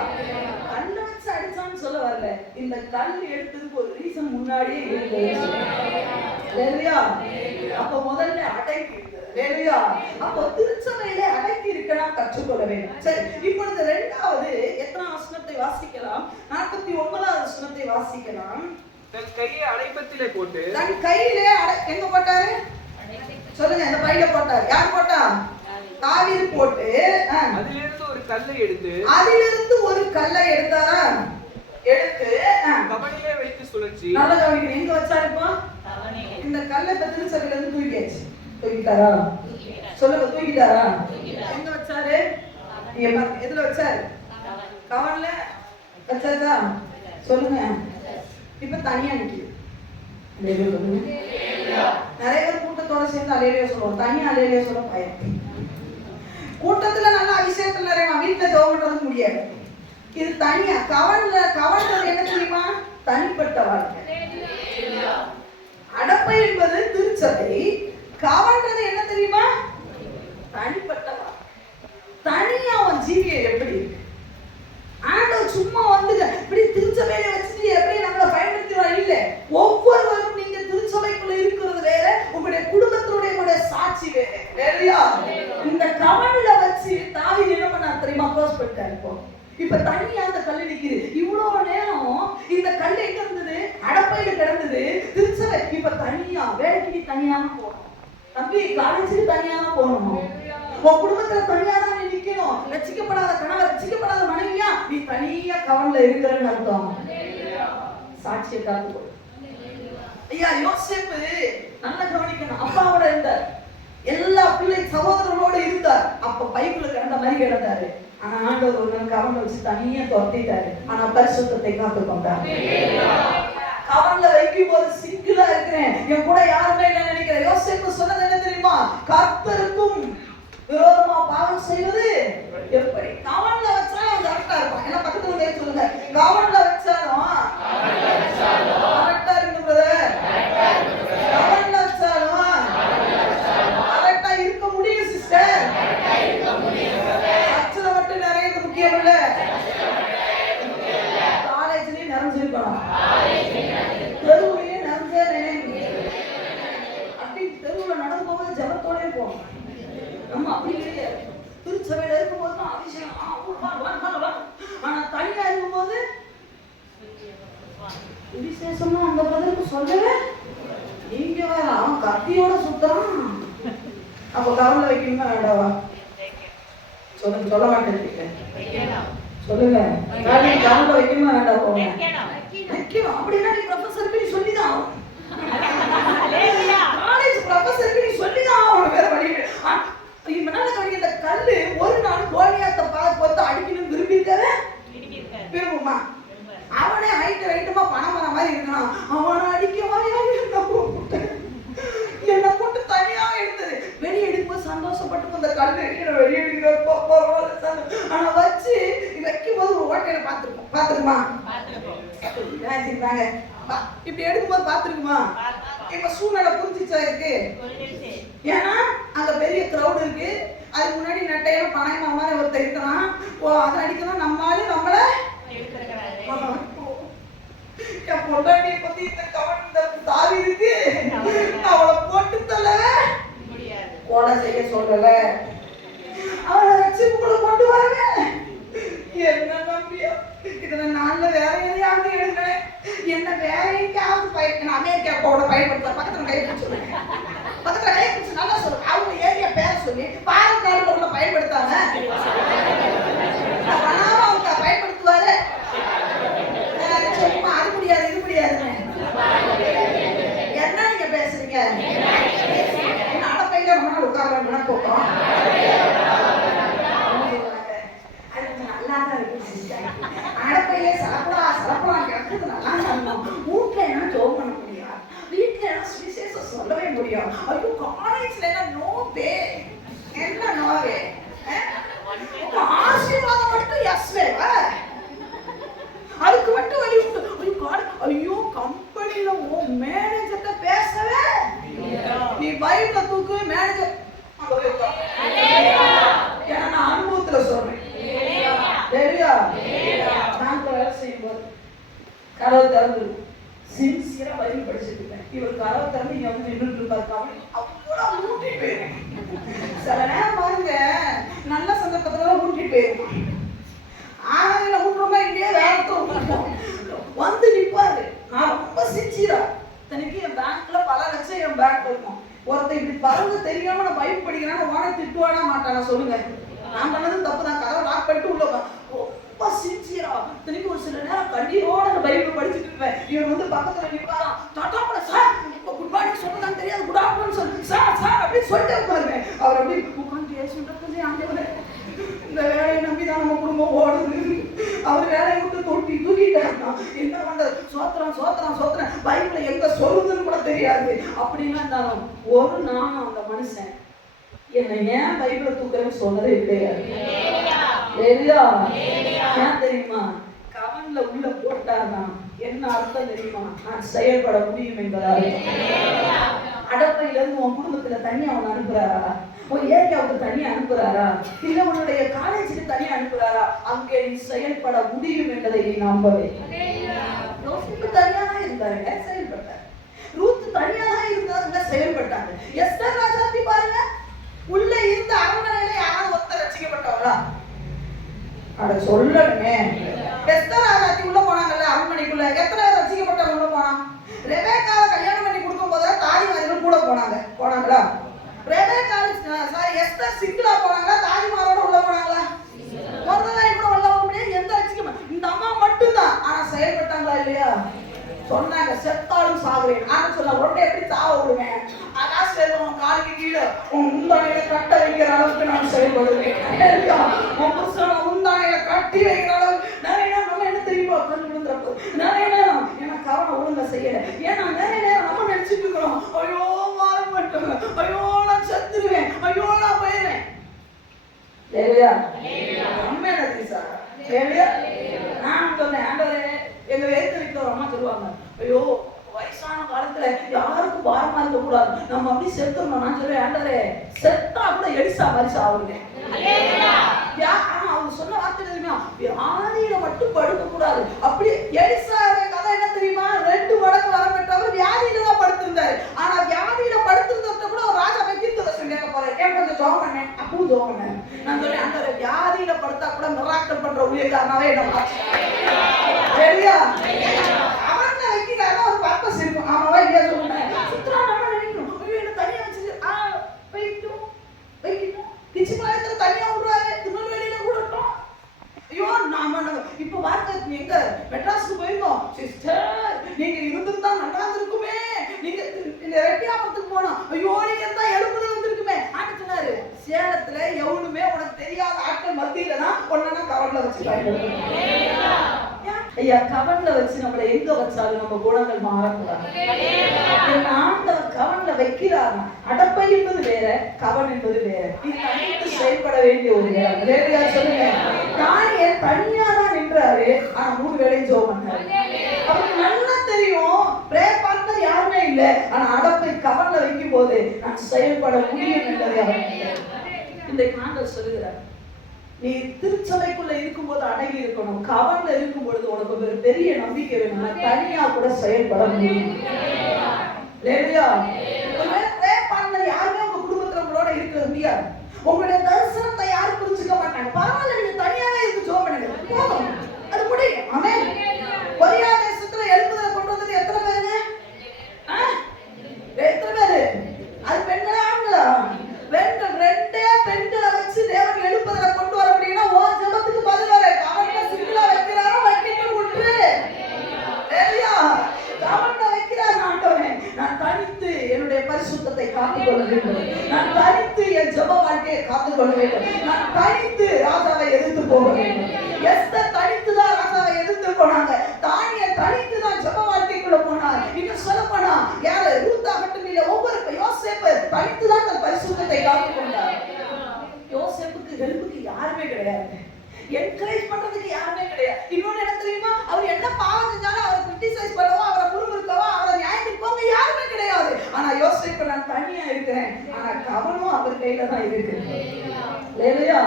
கல்ல வச்சு அடிச்சான்னு சொல்ல வரல. இந்த கல் எடுத்ததுக்கு ஒரு ரீசன் முன்னாடியே இருக்கு. அப்ப முதல்ல அடக்கி இருக்கு. அப்போ திருச்சபையிலே அடக்கி இருக்கலாம் கற்றுக்கொள்ள வேண்டும். சரி, இப்பொழுது 2வது எத்தனாம் வசனத்தை வாசிக்கலாம்? 49வது வசனத்தை வாசிக்கலாம். தன் கையை அடைப்பத்திலே போட்டு, தன் கையிலே எங்க போட்டாரு சொல்லுங்க? இந்த பையில போட்டாரு. யார் போட்டா? தாவீது போட்டு அதிலிருந்து ஒரு கல்லை எடுத்து, அதிலிருந்து ஒரு கல்லை எடுத்தாரா? எடுத்து கவனிலே வைத்து சுழற்சி. நல்லா கவனிக்கணும். எங்க வச்சாருப்பா? இந்த கல்லை திருச்சபையில இருந்து தூக்கியாச்சு. தூக்கிட்டாரா? சொல்லுங்க. தூக்கிட்டாரா? எங்க வச்சாரு? எதுல வச்சாரு? கவன்ல வச்சாச்சா? சொல்லுங்க. இப்ப தனியா நிக்குது. நிறைய பேர் கூட்டத்தோட சேர்ந்து அலேலியா சொல்லுவோம். தனியா அலேலியா சொல்ல பயம். கூட்டத்துல நல்லா அபிஷேகத்துல நிறைய வீட்டுல ஜெபம் பண்றதுக்கு முடியாது. இது தனியா. கவர்ன்றது என்ன தெரியுமா? தனிப்பட்ட வாழ்க்கை. அடப்பை என்பது திருச்சபை, கவர்ன்றது என்ன தெரியுமா? தனிப்பட்ட வாழ்க்கை. தனியா அவன் ஜீவியம் எப்படி இருக்கு? ஆண்டவர் சும்மா வந்து இப்படி திருச்சபையில வச்சுட்டு எப்படி நம்மளை பயன்படுத்துறோம் இல்ல. ஒவ்வொருவரும் நீங்க திருச்சபைக்குள்ள இருக்கிறது வேற, உங்களுடைய குடும்பத்தினுடைய சாட்சி வேற. வேறையா? இந்த கவன்ல வச்சு தாவீது என்ன பண்ணா தெரியுமா? க்ளோஸ் பண்ணிட்டாரு. இப்ப தனியா அந்த கல்லு நிக்குது. இவ்வளவு நேரம் இந்த கல் எங்க இருந்தது? அடப்பையில கிடந்தது திருச்சபை. இப்ப தனியா வேலைக்கு தனியாக போகணும். தம்பி காலேஜுக்கு தனியாக போகணும். உன் குடும்பத்துல தனியா தான் நீ நிக்கணும். ரட்சிக்கப்படாத கணவர், ரட்சிக்கப்படாத மனைவியா நீ தனியா கவன்ல இருக்கிறன்னு அர்த்தம். சாட்சியை காத்துக்கோ. ஐயா யோசேப்பு நல்லா கவனிக்கணும். அப்பாவோட இருந்தார், எல்லா பிள்ளை சகோதரர்களோட இருந்தார். அப்ப பைபிள்ல கிடந்த மாதிரி கிடந்தாரு. ஆனா ஆண்டவர் ஒரு நாள் கவன்ல வச்சு தனியா துரத்திட்டாரு. ஆனா பரிசுத்தத்தை காத்து கொண்டார். கவன்ல வைக்கும் போது சிங்கிளா இருக்கிறேன், என் கூட யாருமே இல்லைன்னு நினைக்கிறேன். யோசேப்பு சொன்னது என்ன தெரியுமா? கர்த்தருக்கும் விரோதமா பாவம் செய்வது எப்படி? கவன்ல வச்சாலும் அவன் கரெக்டா இருப்பான். என்ன பக்கத்துல போய் சொல்லுங்க, கவன்ல வச்சாலும் கரெக்டா இருக்கு பிரதர். கவன்ல வச்சாலும் கரெக்டா இருக்க முடியும் சிஸ்டர். சர்ச்சில் மட்டும் நிறைய முக்கியம் இல்ல, காலேஜ்லயும் நிறைஞ்சிருக்கணும், தெருவுலயும் நிறைஞ்சே அப்படி தெருவுல நடந்து போவது ஜபத்தோடய போகணும். நம்ம அப்படி கிடையாது. திருச்சபையில இருக்கும்போது தான் அதிசயம். ஆனா தனியா இருக்கும்போது விசேஷமா அந்த பிரதருக்கு சொல்லவே நீங்க வேற அவன் கத்தியோட சுத்தம். அப்ப கவர்ல வைக்கணுமா வேண்டாவா? சொல்லுங்க, சொல்ல மாட்டேன். சொல்லுங்க, கவர்ல வைக்கணுமா வேண்டாம்? வைக்கணும். அப்படின்னா நீ ப்ரொஃபஸருக்கு நீ சொல்லிதான் காலேஜ் ப்ரொஃபஸருக்கு நீ சொல்லிதான் அவன் வேற வழி. இந்த கல்லு ஒரு நாள் கோலியாத்தை பார்த்து அடிக்கணும்னு விரும்பியிருக்காரு. விரும்புமா? அவனே ஹைட்டுமா பணமர மாதிரி இருக்கான். அவனை அடிக்கவா என்ன போட்டு தனியா எடுத்தது. வெளியே எடுக்கும்போது சந்தோஷப்பட்டு அந்த கல்லு வெளியே எடுக்கிற. ஆனா வச்சு வைக்கும் போது ஒரு ஓட்டையில பாத்துருக்குமா? இப்படி எடுக்கும்போது பாத்துருக்குமா? இப்ப சூழ்நிலை புரிஞ்சிச்சா இருக்கு? ஏன்னா அங்க பெரிய கிரௌட் இருக்கு. அதுக்கு முன்னாடி நட்டையில பணமா மாதிரி ஒருத்தர் இருக்கலாம். அதை அடிக்கலாம். நம்மளால நம்மள என் பொண்டாட்டியை பத்தி இந்த கவனம் தாவி இருக்கு. அவளை போட்டு தள்ளவே கொலை செய்ய சொல்லல, அவளை ரட்சிப்புக்குள்ள கொண்டு வரவே. என்ன நம்பியா இதுல நான்ல வேற எதையாவது எழுதுனேன். என்ன வேற எங்கேயாவது பயிர் அமெரிக்கா கூட பயன்படுத்த பக்கத்துல கை பிடிச்சுருவேன். பக்கத்துல கை பிடிச்சு நல்லா சொல்லு. அவங்க ஏரியா பேரை சொல்லி பாரக்காரில் உள்ள பயன்படுத்தாங்க. அவங்க பயன்படுத்துவாரு. சொல்லுமா அது முடியாது இது முடியாதுன்னு என்ன நீங்க பேசுறீங்க? அடப்பையில ரொம்ப நாள் உட்கார்ந்து போட்டோம். அடப்பையே சலப்பலாம் கிடக்குது. நல்லா சொல்லணும். வீட்டுல என்ன ஜோம் பண்ண முடியும்? வீட்டுல என்ன சுவிசேஷம் சொல்லவே முடியும்? ஐயோ காலேஜ்ல என்ன நோவே? என்ன நோவே? ஆசீர்வாதம் மட்டும் எஸ்வேவ அதுக்கு மட்டும் வழி உண்டு. ஐயோ கம்பெனில மேனேஜர்கிட்ட பேசவே நீ பைபிள தூக்கு. மேனேஜர் நான் அனுபவத்துல சொல்றேன். சரியா? நான் வேலை செய்யும் போது கதவை திறந்து சின்சியரா பைபிள் படிச்சுட்டு இருக்கேன். இவர் கதவை திறந்து இங்க வந்து நின்றுட்டு இருப்பாரு. அவ்வளவு ஊட்டி போயிடும். சில நேரம் பாருங்க நல்ல சந்தர்ப்பத்துல ஊட்டி போயிடும். ஆனால ஊட்டுறோமா இல்லையே வேற வந்து நிற்பாரு. நான் ரொம்ப சின்சியரா தனிக்கு என் பேங்க்ல பல லட்சம் என் பேங்க் இருக்கும். ஒருத்தர் இப்படி பறந்து தெரியாம நான் பைப் படிக்கிறான்னு உன திட்டுவானா மாட்டானா? சொல்லுங்க. நான் பண்ணது தப்பு தான். கதவை லாக் பண்ணிட்டு உள்ள ரொம்ப சின்சியரா தனிக்கு ஒரு சில நேரம் கண்ணீரோட அந்த பைபிள் படிச்சுட்டு இருப்பேன். இவர் வந்து பக்கத்துல நிற்பாராம். டாட்டா பண்ண சார் இப்போ குட் மார்னிங் சொல்றதான் தெரியாது, குட் ஆஃப்டர்நூன் சொல்லு சார் சார் அப்படின்னு சொல்லிட்டு உட்காருங்க. அவர் அப்படி உட்காந்து பேசுறது ஆண்டவரே இந்த வேலையை நம்பிதான் நம்ம குடும்பம் ஓடுது. அவர் வேலையை விட்டு தொட்டி தூக்கிட்டாருன்னா என்ன பண்றது? சோத்திரம் சோத்திரம் சோத்திரம் பைபிளை எங்க சொல்லுதுன்னு கூட தெரியாது. அப்படின்னா இருந்தாலும் ஒரு நாளும் அந்த மனுஷன் என்ன ஏன் பைபிளை தூக்குறேன்னு சொன்னதே கிடையாது. ஹalleluya. ஏன் தெரியுமா? கவன்ல உள்ள போட்டாதான் என்ன அர்த்தம் தெரியுமா? நான் செயல்பட முடியும் என்பதால். அடப்பையில இருந்து உன் குடும்பத்துல தனியா அவன் அனுப்புறாரா? உன் ஏரியாவுக்கு தனியா அனுப்புறாரா? இல்ல உன்னுடைய காலேஜுக்கு தனியா அனுப்புறாரா? அங்கே நீ செயல்பட முடியும் என்பதை நீ நம்பவே. யோசிப்பு தனியா தான் இருந்தாருங்க, செயல்பட்டார். ரூத் தனியா தான் இருந்தாருங்க, செயல்பட்டாங்க. எஸ்தர் ராஜாத்தி பாருங்க, உள்ள இருந்த அரண்மனையில யாராவது ஒருத்தர் ரட்சிக்கப்பட்டவங்களா? அட சொல்லணுமே. எஸ்தர் ராஜாத்தி உள்ள போனாங்கல்ல அரண்மனைக்குள்ள, எத்தனை பேர் ரட்சிக்கப்பட்டவங்க உள்ள போனாங்க? ரெபேக்காவை கல்யாணம் பண்ணி கொடுக்கும் போது தாதிமார்கள் கூட போனாங்களா? எஸ்தர் சிங்கிளா போனாங்களா? தாதிமாரோட உள்ள போனாங்களா? ஒருத்தரை கூட உள்ள போக முடியாது. எந்த ரட்சிக்கமா? இந்த அம்மா மட்டும்தான். ஆனா செயல்பட்டாங்களா இல்லையா? சொன்னாங்க செத்தாலும் சாகுறேன். நான் சொல்ல உடனே எப்படி சாவ விடுவேன்? ஆகாசம் காலுக்கு கீழே உன் முந்தானையில கட்ட வைக்கிற அளவுக்கு நான் செயல்படுவேன். உன் புருஷனை முந்தானையில கட்டி வைக்கிற அளவுக்கு நிறைய நேரம் நம்ம என்ன தெரியுமா கண் விழுந்துறப்போ நிறைய நேரம் எனக்கு கவனம் ஒழுங்கா செய்யல. ஏன்னா நிறைய நேரம் நம்ம நினைச்சிட்டு இருக்கிறோம், ஐயோ மாற மாட்டோங்க, ஐயோ நான் செத்துருவேன், ஐயோ நான் போயிடுவேன். இல்லையா? நம்ம என்ன சார் இல்லையா? நான் சொன்னேன், ஆண்டவரே எங்க வேத்து வீட்டுல ஒரு அம்மா சொல்லுவாங்க, ஐயோ வயசான காலத்துல யாருக்கும் பாரமா இருக்க கூடாது, நம்ம அப்படி செத்துடணும். நான் சொல்றேன், ஆண்டவரே செத்தா கூட எலிசா மாதிரி சாவுங்க. ஆனா அவங்க சொன்ன வார்த்தை தெரியுமா? வியாதியில மட்டும் படுக்க கூடாது. அப்படி எலிசாவுடைய கதை என்ன தெரியுமா? 2 மடங்கு வரம் பெற்றவர் வியாதியில தான் படுத்திருந்தாரு. ஆனா வியாதியில படுத்திருந்தத கூட ஒரு ராஜா போய் தீர்க்கதரிசனம் கேட்க போறாரு. ஏன் கொஞ்சம் ஜெபம் பண்ணேன், அப்பவும் ஜெபம் பண்ணேன். நான் சொல்றேன், ஆண்டவரே வியாதியில படுத்தா கூட மிராக்கிள் பண்ற ஊழியக்காரனாவே என்ன சரியா? அவன் வைக்கிறாங்க ஒரு பர்பஸ் இருக்கும். ஆமாவா இல்லையா சொல்லுங்க. சுத்தமா நம்ம நினைக்கணும், ஐயோ என்ன தனியா வச்சு வைக்கணும் கிச்சிமாயத்துல தனியா விடுறாரு, திருநெல்வேலியில கூடட்டும். ஐயோ நாம இப்ப வார்த்தை எங்க மெட்ராஸ்க்கு போயிருந்தோம். சிஸ்டர் நீங்க இருந்திருந்தா நல்லா இருந்திருக்குமே, நீங்க இந்த ரெட்டியாபத்துக்கு போனோம், ஐயோ நீங்க இருந்தா எழுப்புதல் வந்திருக்குமே. ஆண்டு சொன்னாரு, சேலத்துல எவனுமே உனக்கு தெரியாத ஆட்கள் மத்தியில தான் ஒன்னா கவர்ல வச்சுட்டாங்க. ஐயா கவன்ல வச்சு நம்மளை எங்க வச்சாலும் நம்ம குணங்கள் மாறக்கூடாது. ஆண்டவர் கவன்ல வைக்கிறார். அடப்பை என்பது வேற, கவன் என்பது வேற. இது தனித்து செயல்பட வேண்டிய ஒரு இடம். வேறையா சொல்லுங்க. தானியேல் தனியா தான் நின்றாரு, ஆனா 3 வேளையும் ஜெபம் பண்ணாரு. அவருக்கு நல்லா தெரியும் பிரேயர் பார்ட்னர் யாருமே இல்ல, ஆனா அடப்பை கவன்ல வைக்கும் போது நான் செயல்பட முடியும் என்பதை அவர் இந்த ஆண்டவர் சொல்லுகிறார். நீ திருச்சபைக்குள்ள இருக்கும்போது அடங்கி இருக்கணும், கவன்ல இருக்கும் பொழுது உனக்கு ஒரு பெரிய நம்பிக்கை வேணும், தனியா கூட செயல்பட முடியும். யாருமே உங்க குடும்பத்துல உங்களோட இருக்க முடியாது. உங்களுடைய தரிசனத்தை யாரும் புரிஞ்சுக்க மாட்டாங்க. பரவாயில்ல, நீங்க தனியாவே இருந்து ஜெபம் பண்ணுங்க, போதும், அது முடியும். ஆமென். கொரியா தேசத்துல எழுப்புதலை கொண்டு வந்தது எத்தனை பேருங்க? எத்தனை பேரு? அது பெண்களா ஆண்களா? ரெண்டே பெண்களை வச்சு தேவன் எழுப்புதலை கொண்டு வர முடியும்னா உன் ஜெபத்துக்கு பதில் வர கவன்ல சிங்கிளா வைக்கிறாரோ வைக்கிட்டு விட்டுரு. சரியா? கவன்ல வைக்கிறார். ஆண்டவரே நான் தனித்து என்னுடைய பரிசுத்தத்தை காத்துக்கொள்ள வேண்டும், நான் தனித்து என் ஜெப வாழ்க்கையை காத்துக்கொள்ள வேண்டும், நான் தனித்து ராஜாவை எதிர்த்து போக வேண்டும். எஸ்தர் தனித்து தான் ராஜாவை எதிர்த்து போனாங்க. தானியேல் தனித்து தான் ஜெப வாழ்க்கைக்குள்ள போனார். இன்னும் சொல்ல போனா யாரு ரூத் ஆகட்டும் இல்ல ஒவ்வொரு யோசேப்பு தனித்து தான் தன் பரிசுத்தத்தை காத்துக்கொண்டார். யோசேப்புக்கு ஹெல்ப்புக்கு யாருமே கிடையாது, என்கரேஜ் பண்றதுக்கு யாருமே கிடையாது. இன்னொன்னு என்ன தெரியுமா? அவர் என்ன பாவம் செஞ்சாலும் அவரை கிரிட்டிசைஸ் பண்ணவோ அவரை முறுமுறுக்கவோ அவரை நியாயத்துக்கு போக யாருமே கிடையாது. ஆனா யோசிப்பு நான் தனியா இருக்கிறேன், ஆனா கவனம் அவர் கையில தான் இருக்கு. இல்லையா?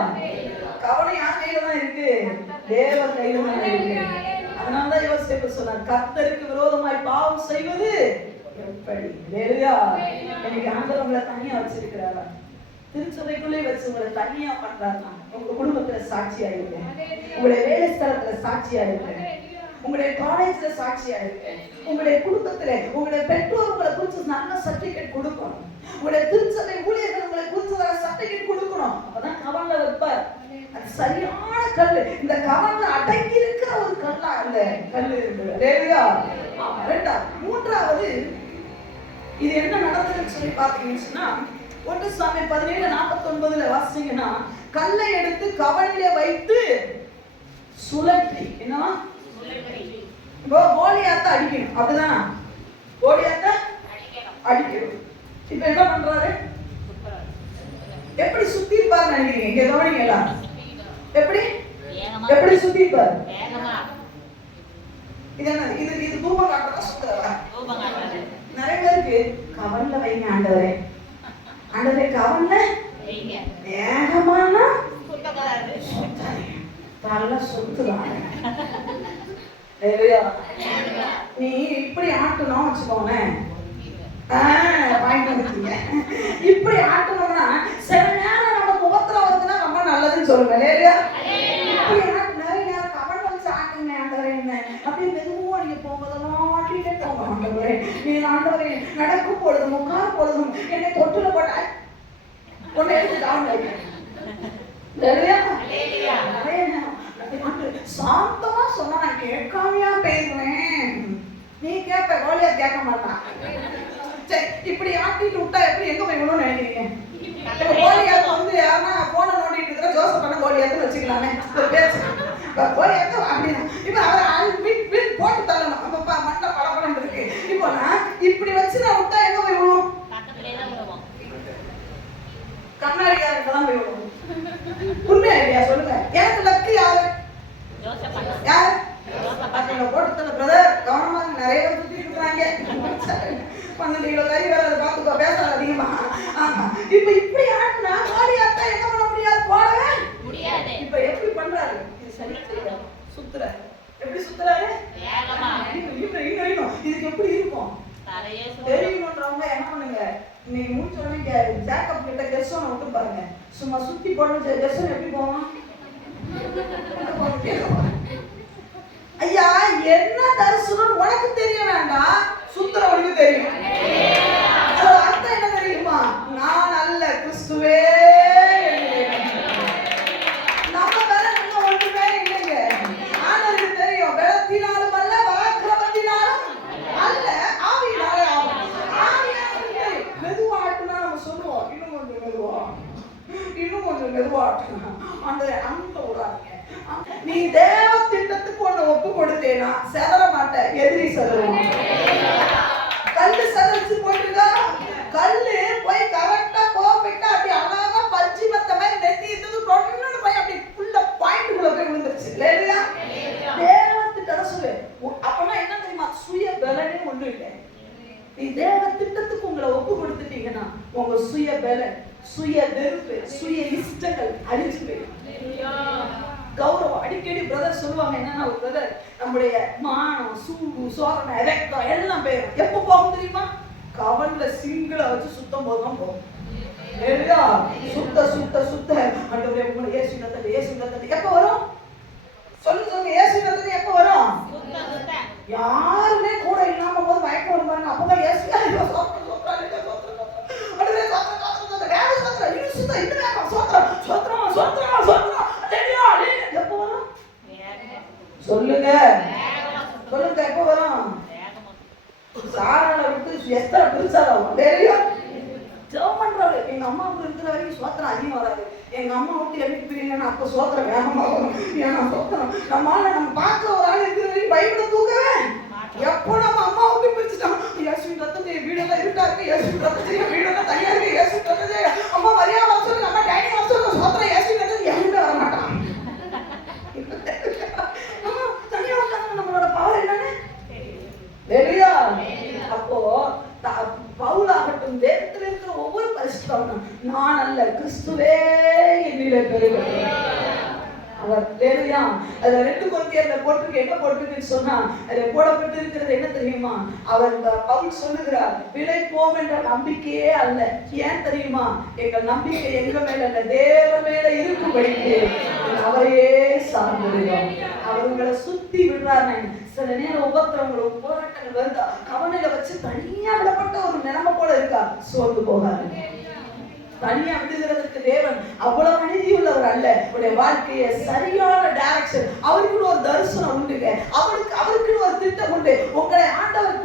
கவனம் யார் கையில தான் இருக்கு? தேவன் கையில தான் இருக்கு. அதனாலதான் யோசிப்பு சொன்னார், கர்த்தருக்கு விரோதமாய் பாவம் செய்வது எப்படி? இல்லையா? எனக்கு ஆண்டவர் உங்களை தனியா வச்சிருக்கிறாரா? திருச்சபைக்குள்ளே வச்சு உங்களை தனியா பண்றாருன்னா உங்க குடும்பத்துல சாட்சியா இருக்க, உங்களுடைய வேலை ஸ்தலத்துல சாட்சியா இருக்க, உங்களுடைய காலேஜ்ல சாட்சியா இருக்க, உங்களுடைய குடும்பத்துல உங்களுடைய பெற்றோர் உங்களை குறிச்சு நல்ல சர்டிபிகேட் கொடுக்கணும், உங்களுடைய திருச்சபை ஊழியர்கள் உங்களை குறிச்சு நல்ல சர்டிபிகேட் கொடுக்கணும். அப்பதான் கவன்ல வைப்பார். அது சரியான கல். இந்த கவன்ல அடங்கி இருக்கிற ஒரு கல்லா அந்த கல்லு இருக்குது. ரெண்டாவது மூன்றாவது இது என்ன நடந்ததுன்னு சொல்லி பாத்தீங்கன்னா 1 சாமுவேல் 17:49 வாசிச்சீங்கன்னா கல்லை எடுத்து கவனிலே வைத்து சுழற்றி என்னவா கோலியாத்தை அடிக்கணும். அப்படிதானா? கோலியாத்தை அடிக்கணும். இப்ப என்ன பண்றாரு? எப்படி சுத்தி இருப்பாரு நினைக்கிறீங்க? இங்க கவனிங்க எல்லாரும். எப்படி எப்படி சுத்திப்பாரு? இது என்ன? இது தூபம் காட்டுறதா சுத்துறதா? நிறைய பேருக்கு கவன்ல வைங்க ஆண்டவரே, ஆண்டவரே கவன்ல வைங்க, வேகமானா தலை சுத்துறாங்க. நீ இப்படி ஆட்டணும் வச்சுக்கோங்களேன், இப்படி ஆட்டணும்னா சில நேரம் நமக்கு உபத்திரம் வருதுன்னா ரொம்ப நல்லதுன்னு சொல்லுங்க. இப்படி ஆட்டு நிறைய நேரம் கவன் வச்சு ஆட்டுங்க ஆண்டவரே என்ன அப்படி மெதுவா நீங்க போகும்போதெல்லாம் ஆட்டிட்டே போங்க ஆண்டவரே. நீ ஆண்டவரே நடக்கும் பொழுதும் உட்கார் பொழுதும் என்னை தொட்டுல போட்ட உன்னை எடுத்து டான் வைக்கிறேன். சாந்தமா சொன்னா நான் கேட்காமையா பேசுவேன். நீ கேட்ப, கோலியாத் கேட்க மாட்டான். சரி, இப்படி ஆட்டிட்டு விட்டா எப்படி எங்க போய் விடணும்னு நினைக்கிறீங்க? கோலியாத் வந்து யாருன்னா போன நோண்டிட்டு இருக்கிற ஜோசப் பண்ண கோலியாத்னு வச்சுக்கலாமே பேசு. கோலியாத் அப்படின்னா இப்ப அவரை போட்டு தள்ளணும். அப்ப மண்டை படப்படம் இருக்கு. இப்போ நான் இப்படி வச்சு நான் விட்டா எங்க போய் விடுவோம்? கண்ணாடிக்காரங்க தான் போய் விடுவோம். உண்மையா இல்லையா சொல்லுங்க? எனக்கு லக்கு யாரு? யாரு? போட்டு பிரதர் கவனமா நிறைய பேர் சுத்திட்டு இருக்காங்க. 12 கிலோ கறி வேற பாத்துக்கோ, பேசாத அதிகமா. இப்ப இப்படி ஆடுனா கோலியாத்தா என்ன பண்ண முடியாது, போடவே முடியாது. இப்ப எப்படி பண்றாரு? இது சரி சுத்துறாரு. எப்படி சுத்துறாரு? இதுக்கு எப்படி இருக்கும் தெரியணும்ன்றவங்க என்ன பண்ணுங்க, இன்னைக்கு முடிச்சோடனே ஜாக்கப் கிட்ட கெஸ்ஸோனை விட்டு பாருங்க. சும்மா சுத்தி போடணும். கெஸ்ஸோன் எப்படி போவான்? ஐயா என்ன தரிசனம் உனக்கு தெரிய வேண்டாம், சுத்துறவனுக்கு தெரியும். அர்த்தம் என்ன தெரியுமா? நான் அல்ல கிறிஸ்துவே. நம்ம வேற இன்னும் ஒன்றுமே இல்லைங்க. ஆண்டவருக்கு தெரியும். பலத்தினாலும் அல்ல, பராக்கிரமத்தினாலும் அல்ல, ஆவியினாலே ஆகும். ஆவியானவருக்கு மெதுவா ஆட்டுனா நம்ம சொல்லுவோம், இன்னும் கொஞ்சம் மெதுவா, இன்னும் கொஞ்சம் மெதுவா ஆட்டுனா அந்த அங்க விடாதீங்க. நீ தேவ திட்டத்துக்கு ஒண்ணு ஒப்பு கொடுத்தேனா செதற மாட்ட, எதிரி செதறுவான். கல்லு செதறிச்சு போட்டுருக்கா, கல்லு போய் கரெக்டா பர்ஃபெக்ட்டா அப்படி அழகா பல்ச்சி மத்த மாதிரி நெத்தி இருந்து டொன்னு போய் அப்படி ஃபுல்லா பாயிண்ட்குள்ள போய் விழுந்துருச்சு. இல்லையா? தேவ திட்டம் சொல்லு. அப்பனா என்ன தெரியுமா? சுய பலனே ஒண்ணு இல்லை. நீ தேவ திட்டத்துக்கு உங்களை ஒப்பு கொடுத்துட்டீங்கன்னா உங்க சுய பலன், சுய வெறுப்பு, சுய இஷ்டங்கள் அழிஞ்சு போயிடும். கௌரவம் அடிக்கடி பிரதர் சொல்லுவாங்க. என்னன்னா ஒரு பிரதர் நம்முடைய மானம், சூடு, சோதனை, வெக்கம் எல்லாம் போயிடும். எப்ப போகும் தெரியுமா? கவன்ல சிங்கிளை வச்சு சுத்தம் போதுதான் போகும். சுத்த சுத்த சுத்த ஆண்டவரே உங்களை ஏசி நடத்தது, ஏசி நடத்தது எப்ப வரும்? சொல்லு சொல்லுங்க. ஏசி நடத்தது எப்ப வரும்? யாருமே கூட இல்லாம போது மயக்கம் வரும் பாருங்க. அப்பதான் ஏசி சொல்லுங்க சொல்லுங்க எப்ப வரும்? சாராள விட்டு எத்தனை பெருசாகும் தெரியும். ஜெபம்ன்றாரு. எங்க அம்மாவுக்கு இருக்கிற வரைக்கும் சோத்திரம் அதிகமா வராது. எங்க அம்மா விட்டு எப்படி பிரிங்கன்னா அப்ப சோத்திரம் வேகமா வரும். ஏன்னா சோத்திரம் நம்ம பார்க்க ஒரு ஆள் இருக்கிற வரைக்கும் பைபிளை தூக்கவே எப்போ நம்ம அம்மா விட்டு பிரிச்சுட்டோம். இயேசுவின் ரத்தத்தை வீடெல்லாம் இருக்கா இருக்கு, இயேசுவின் ரத்தத்தை வீடெல்லாம் தனியா இருக்கு, இயேசுவின் ரத்தத்தை அம்மா மரியா வர சொல்லு, நம்ம டைனி வர சொல்லு, சோத்திரம் இயேசுவின் ரத்தத்தை எதுவுமே வர மாட்டான். தனியா உட்காந்து நம்மளோட பவர் என்னன்னு தெரியா? அப்போ பவுலாகட்டும் தேவத்தில் இருக்கிற ஒவ்வொரு பரிசுத்தவனும் நான் அல்ல கிறிஸ்துவே என்னிலே பெருகிறேன். அவர் தெரியா? அதுல 2 கொரிந்தியர்ல போட்டிருக்கு. என்ன போட்டிருக்குன்னு சொன்னா அதுல போடப்பட்டு இருக்கிறது என்ன தெரியுமா? அவர் பவுல் சொல்லுகிறார், விலை போம் என்ற நம்பிக்கையே அல்ல. ஏன் தெரியுமா? எங்கள் நம்பிக்கை எங்க மேல அல்ல, தேவன் மேல இருக்கும்படிக்கு அவரையே சார்ந்திருக்கிறோம். அவர் உங்களை சுத்தி விடுறாரு. சில நேரம் உபத்திரவங்களும் போராட்டங்கள் வருதா, கவனையில வச்சு தனியா விடப்பட்ட ஒரு நிலைமை போல இருக்கா, சோர்ந்து போகாது. தனியா விடுகிறதுக்கு தேவன் அவ்வளவு அநீதி உள்ளவர் அல்ல. உடைய வாழ்க்கைய சரியான டைரக்ஷன், அவருக்குன்னு ஒரு தரிசனம் உண்டுங்க. அவருக்குன்னு ஒரு திட்டம் உண்டு. உங்களை ஆண்டவர்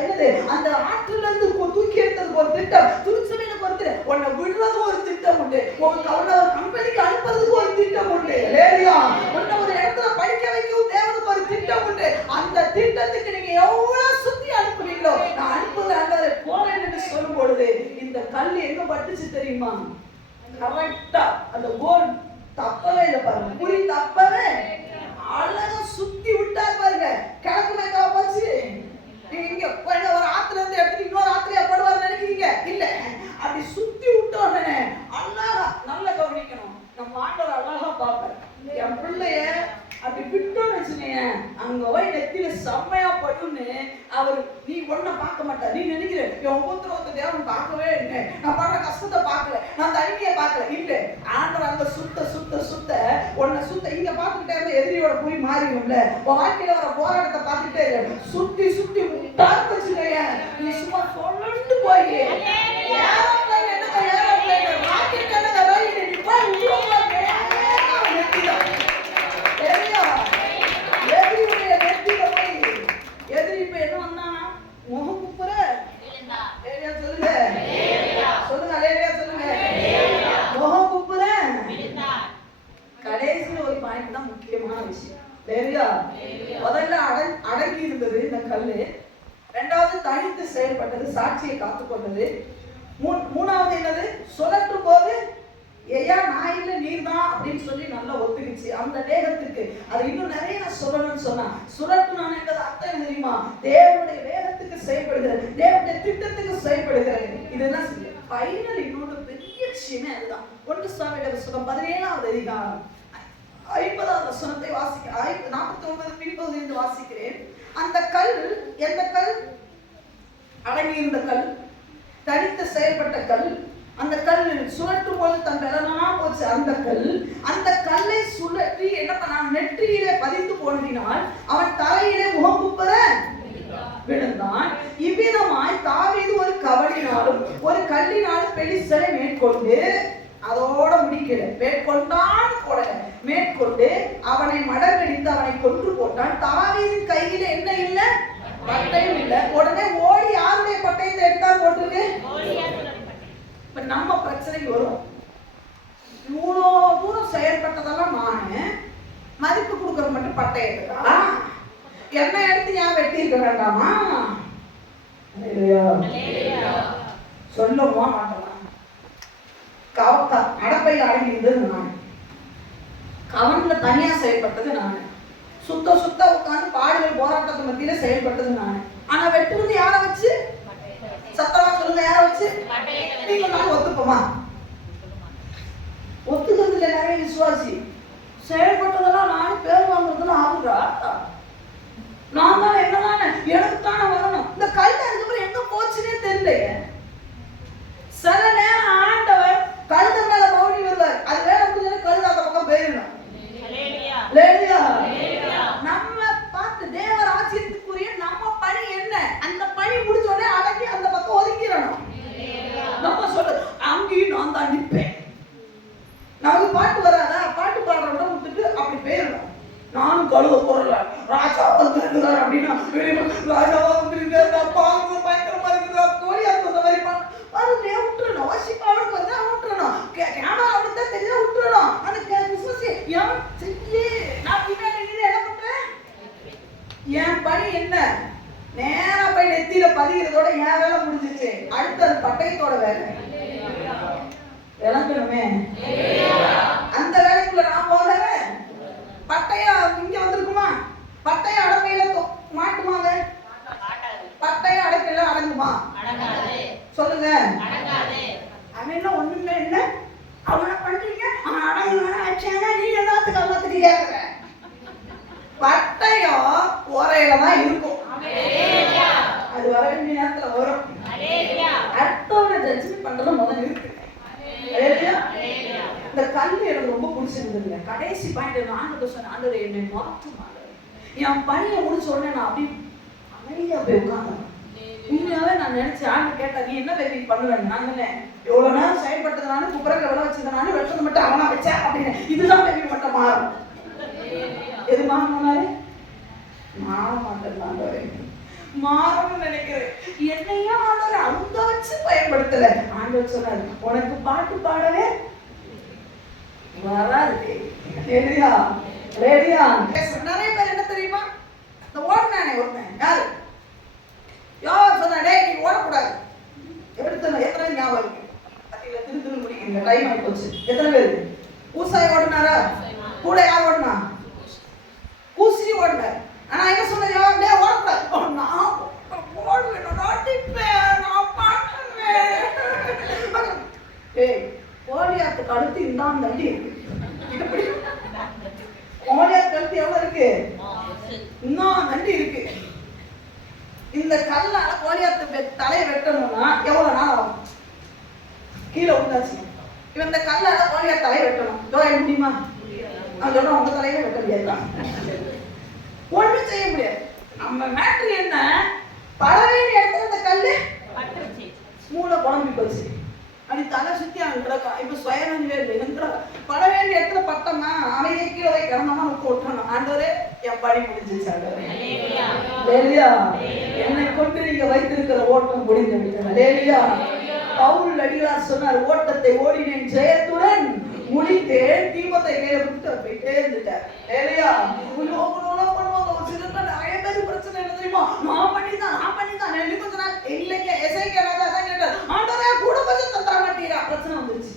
என்னது அந்த ஆற்றில இருந்து தூக்கி எடுத்ததுக்கு ஒரு திட்டம், துணிச்சலுக்கு ஒரு திட்டம், உன்னை விடுறது ஒரு திட்டம் உண்டு, உன்னை ஒரு கம்பெனிக்கு அனுப்புறதுக்கு ஒரு திட்டம் உண்டு. இல்லையா? உன்னை ஒரு இடத்துல படிக்க வைக்கவும் தேவனுக்கு ஒரு திட்டம் உண்டு. அந்த திட்டத்துக்கு நீங்க எவ்வளவு சுத்தி அனுப்புவீங்களோ, நான் அனுப்புகிறேன் போறேன் என்று சொல்லும் பொழுது இந்த கல் எங்க பட்டுச்சு தெரியுமா? கரெக்டா அந்த கோல் தப்பவே இல்லை பாருங்க, குறி தப்பவே நெத்தியில செம்மையா படுன்னு அவர் நீ ஒன்ன பார்க்க மாட்டார். நீ நினைக்கிற என் உபத்திரவத்தை தேவன் பார்க்கவே இல்லை, நான் படுற கஷ்டத்தை பார்க்கல, நான் தனிமையை பார்க்கல. இல்ல, ஆண்டவர் அந்த சுத்த சுத்த சுத்த உன்னை சுத்த இங்க பார்த்துக்கிட்டே இருந்தா எதிரியோட போய் மாறிடும்ல. உன் வாழ்க்கையில வர போராட்டத்தை பார்த்துட்டே இரு, சுத்தி சுத்தி பார்த்து வச்சுக்கோங்க. நீ சும்மா சொல்லிட்டு போய் கடைசியில் ஒரு பாயிண்ட் தான் முக்கியமான விஷயம். முதல்ல அடங்கி இருந்தது இந்த கல்லு, ரெண்டாவது தனித்து செயல்பட்டது, சாட்சியை காத்துக்கொண்டது, மூணாவது என்னது சுழற்றும் போது ஐயா நான் இல்லை நீர் தான் அப்படின்னு சொல்லி நல்லா ஒத்துக்குச்சு. அந்த வேகத்துக்கு அது இன்னும் நிறைய நான் சொல்லணும்னு சொன்னா சுழற்றுனான் என்பது அர்த்தம் என்ன தெரியுமா? தேவனுடைய வேகத்துக்கு செயல்படுகிறது, தேவனுடைய திட்டத்துக்கு செயல்படுகிறது. இதுதான் ஃபைனல். இன்னொரு பெரிய விஷயமே அதுதான். 1 சாமுவேல் புத்தகம் 17வது அதிகாரம் 50வது வசனத்தை வாசிக்க 49 பின்பகுதியிலிருந்து வாசிக்கிறேன். அந்த கல் எந்த கல்? அடங்கி இருந்த கல், தனித்து செயல்பட்ட கல். அந்த கல் சுழற்றும் போது தன் பலனா போச்சு. அந்த கல்லை சுழற்றி என்ன பண்ணான்? நெற்றியிலே பதிந்து போனதினால் அவன் தலையிலே முகங்குப்புற விழுந்தான். இவ்விதமாய் தாவீது ஒரு கவடினாலும் ஒரு கல்லினாலும் பெலிஸ்தரை மேற்கொண்டு, அதோட முடிக்கல, மேற்கொண்டான் போடல, மேற்கொண்டு அவனை மடங்கடித்து அவனை கொன்று போட்டான். தாவீதின் கையில என்ன இல்ல? பட்டயம் இல்ல. உடனே ஓடி யாருடைய பட்டயத்தை எடுத்தா போட்டிருக்கு? இப்ப நம்ம பிரச்சனைக்கு வரும். இவ்வளோ தூரம் செயல்பட்டதெல்லாம் நானு, மதிப்பு கொடுக்கற மட்டும் பட்டயத்துக்கா? என்ன எடுத்து ஏன் வெட்டி இருக்க வேண்டாமா? சொல்லவா மாட்டோம். அடப்பையில் அடங்கி இருந்தது நான், கவன்ல தனியா செயல்பட்டது நான், சுத்த உட்காந்து பாடுகள் போராட்டத்து மத்தியில செயல்பட்டது நான். ஆனா வெட்டுறது யார வச்சு? சத்தமா சொல்லுங்க, யார வச்சு? நீங்க நான் ஒத்துப்போமா? ஒத்துக்கிறதுல நிறைய விசுவாசி. செயல்பட்டதெல்லாம் நான் பேர் வாங்குறதுல ஆகுறா? நான் தான் என்னதானே, எனக்கு தானே வரணும். இந்த கல் அதுக்கப்புறம் எங்க போச்சுன்னே தெரியலையே. சில நேரம் ஆண்டவர் கழுத மேல பவுனி வருவார், அது வேலை முடிஞ்சா கழுத அந்த பக்கம் போயிடணும். நம்ம பார்த்து தேவ ராஜ்யத்துக்குரிய நம்ம பணி என்ன? அந்த பணி முடிச்ச உடனே அடக்கி அந்த பக்கம் ஒதுக்கிடணும். நம்ம சொல்றது அங்கேயும் நான் தான் நிற்பேன். நமக்கு பாட்டு வராதா? பாட்டு பாடுறவங்க விட்டுட்டு அப்படி போயிடணும். நானும் கழுவ போறல, ராஜா வந்துருக்கிறார் அப்படின்னா ராஜாவா வந்துருக்காரு, பாங்க பயங்கரமா இருக்குதா, கோழியா சொந்த மாதிரி பாருங்க விட்டுறணும். வாசிப்பா அவனுக்கு வந்து விட்டுறணும், கேமரா அப்படித்தான் தெரிஞ்சா விட்டுறணும். அந்த பிசினஸ் எவன் செஞ்சு நான் பின்னாடி என்ன பண்றேன்? என் பணி என்ன? நேரா போய் நெத்தியில பதிகிறதோட என் வேலை முடிஞ்சிச்சு. அடுத்தது பட்டயத்தோட வேலை விளங்கணுமே. அந்த வேலைக்குள்ள நான் போகல. பட்டயம் இங்க வந்திருக்குமா? பட்டயம் அடப்பையில மாட்டுமாங்க? பட்டயம் அடப்பையில அடங்குமா? சொல்லுங்க. அவன் எல்லாம் ஒண்ணுமே இல்ல, அவனை பண்றீங்க, அவன் அடங்குனா நீ எல்லாத்துக்கு எல்லாத்துக்கு கேட்கிற. பட்டயம் உரையில தான் இருக்கும், அது வர வேண்டிய நேரத்துல வரும். அடுத்தவனை ஜட்ஜ்மெண்ட் பண்றது முதல்ல இருக்கு. இந்த கல்வி எனக்கு ரொம்ப பிடிச்சிருந்ததுங்க. கடைசி பாயிண்ட் ஆண்டவர் சொன்ன, ஆண்டவர் என்னை மாற்றும், என் பணியை முடிச்ச உடனே நான் அப்படி அமைதியா போய் உட்கார்ந்தேன். உண்மையாவே நான் நினைச்சேன், ஆண்டு கேட்டா நீ என்ன பேபி பண்ணுவேன்? நான் எவ்வளவு நேரம் செயல்பட்டதுனால குப்பரங்களை விட வச்சதுனால வெட்டது மட்டும் அவனா வச்சேன் அப்படின்னு. இதுதான் பேபி மட்டும் மாறும். எது மாறினாரு? மாற மாட்டேன், மாறணும்னு நினைக்கிறேன். என்னையா ஆண்டவர் அந்த வச்சு பயன்படுத்தல. ஆண்டவர் சொன்னாரு, உனக்கு பாட்டு பாடவே வராது. ரெடியா? நிறைய பேர் என்ன தெரியுமா, இந்த ஓடுனானே ஒருத்தன் யாரு யார் சொன்னா, டேய் நீ ஓடக்கூடாது. எத்தனை ஞாபகம் இருக்கு? திரு முடிக்கிறீங்க, டைம் ஆகி போச்சு. எத்தனை பேர் ஊசாய் ஓடுனாரா? கூட யார் ஓடுனா? ஊசி ஓடுனார். ஆனா என்ன சொன்னது? டே ஓடக்கூடாது. நான் ஓடுவேன், நான் அடிப்பேன், நான் பண்ணுவேன். ஏய், கோலியாத்துக்கு அடுத்து இந்தான் தள்ளி இருக்கு. கோலியாத்து கழுத்து எவ்வளவு இருக்கு? இன்னும் நன்றி இருக்கு. தலையை வெட்டணும்னா எவ்வளவு நாள் ஆகும்? கீழே விழுந்தாச்சு. இவன் இந்த கல்லால கோழியார் தலையை வெட்டணும், முடியுமா? நான் சொல்றேன், உங்க தலையை வெட்ட முடியாதுதான், ஒண்ணும் செய்ய முடியாது. நம்ம மேட்ரு என்ன, பட வேண்டிய இடத்துல இந்த கல்லு மூளை குழம்பி போச்சு, அப்படி தலை சுத்தி அவன் கிடக்கும். இப்ப சுயநஞ்சே இல்லை, பட வேண்டிய இடத்துல பட்டமா அமைதியை கீழே போய் கிடந்தோம்னா நமக்கு விட்டுறணும். ஆண்டவரே என் படி முடிஞ்சிச்சு, ஆண்டவரே லேலியா என்னை கொண்டு நீங்க வைத்திருக்கிற ஓட்டம் முடிந்து விட்டது. லேலியா பவுல் அடிகளார் சொன்னார், ஓட்டத்தை ஓடினேன் ஜெயத்துடன் முடித்தேன். தீமத்தை கையில விட்டு போயிட்டே இருந்துட்டார். லேலியா பண்ணுவாங்க ஒரு சிலர், நிறைய பேர் பிரச்சனை என்ன தெரியுமா, நான் பண்ணிதான் நெல்லி கொஞ்ச நாள் இல்லைங்க எஸ்ஐ அதான் கேட்டார், ஆண்டவரே கூட கொஞ்சம் தந்துட மாட்டீரா, பிரச்சனை வந்துருச்சு.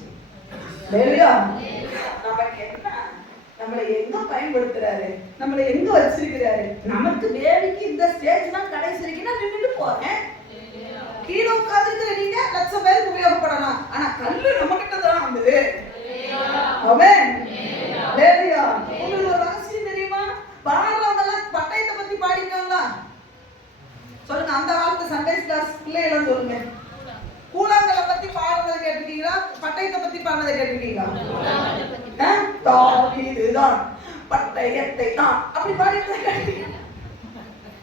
லேலியா நமக்கு என்ன, நம்மளை எங்க பயன்படுத்துறாரு, நம்மளை எங்க வச்சிருக்கிறாரு? நமக்கு தேவைக்கு இந்த ஸ்டேஜ் தான் கடைசி வரைக்கும் நான் நின்றுட்டு போறேன். கீழே உட்கார்ந்துட்டு நீங்க லட்சம் பேருக்கு உபயோகப்படலாம், ஆனா கல்லு நம்ம கிட்ட தான் வந்தது. ஆமென். லேலியா உங்களுக்கு ஒரு ரகசியம் தெரியுமா? பாடுறவங்க எல்லாம் பட்டயத்தை பத்தி பாடிருக்காங்களா? சொல்லுங்க, அந்த வார்த்தை சண்டே கிளாஸ் பிள்ளைகள் சொல்லுங்க. கூழாங்கலை பத்தி பாடுறதை கேட்டுட்டீங்களா? பட்டயத்தை பத்தி பாடுறதை கேட்டுட்டீங்களா? தாவீதுதான் பட்டயத்தை தான் அப்படி பாடிட்டு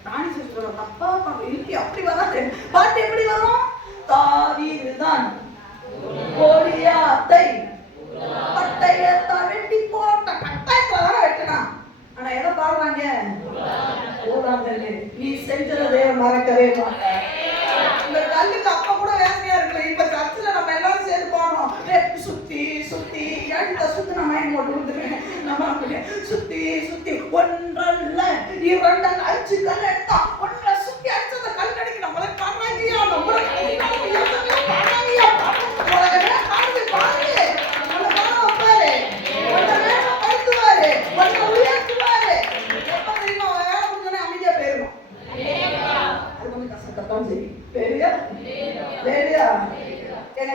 ராணி சொல்றோம், தப்பா இருக்கு, அப்படி வராது. பாட்டு எப்படி வரும்? தாவீதுதான் கோலியாத்தை பட்டயத்தை வெட்டி போட்ட, பட்டயத்தை வெட்டினா. ஆனா எதை பாடுறாங்க? கூழாங்கல். நீ செஞ்சதை தேவன் மறக்கவே மாட்டார். இந்த கல்லுக்கு அப்ப கூட வேதனையா இருக்குல்ல, இப்ப சர்ச்சில் நம்ம எல்லாரும் சேர்ந்து போனோம், சுத்தி சுத்தி அடுத்த சுத்தி நான் மைண்ட் போட்டு விட்டுருக்கேன். நம்ம சுத்தி சுத்தி ஒன்றல்ல இரண்டல் 5 கல் எடுத்தா ஒன்றை சுத்தி அடிச்சு அந்த கல் அடிக்க நம்மளை காணாங்கயா, நம்மளை காணாங்கயா காணுது பாரு, நம்மளை காண வைப்பாரு, ஒன்றை வேலை படுத்துவாரு, ஒன்றை உயர்த்துவாரு. எப்ப தெரியுமா வேலை முடிஞ்சோடனே அமைதியா போயிருவோம். அது கொஞ்சம் கஷ்டத்தான் சரி. லேலியா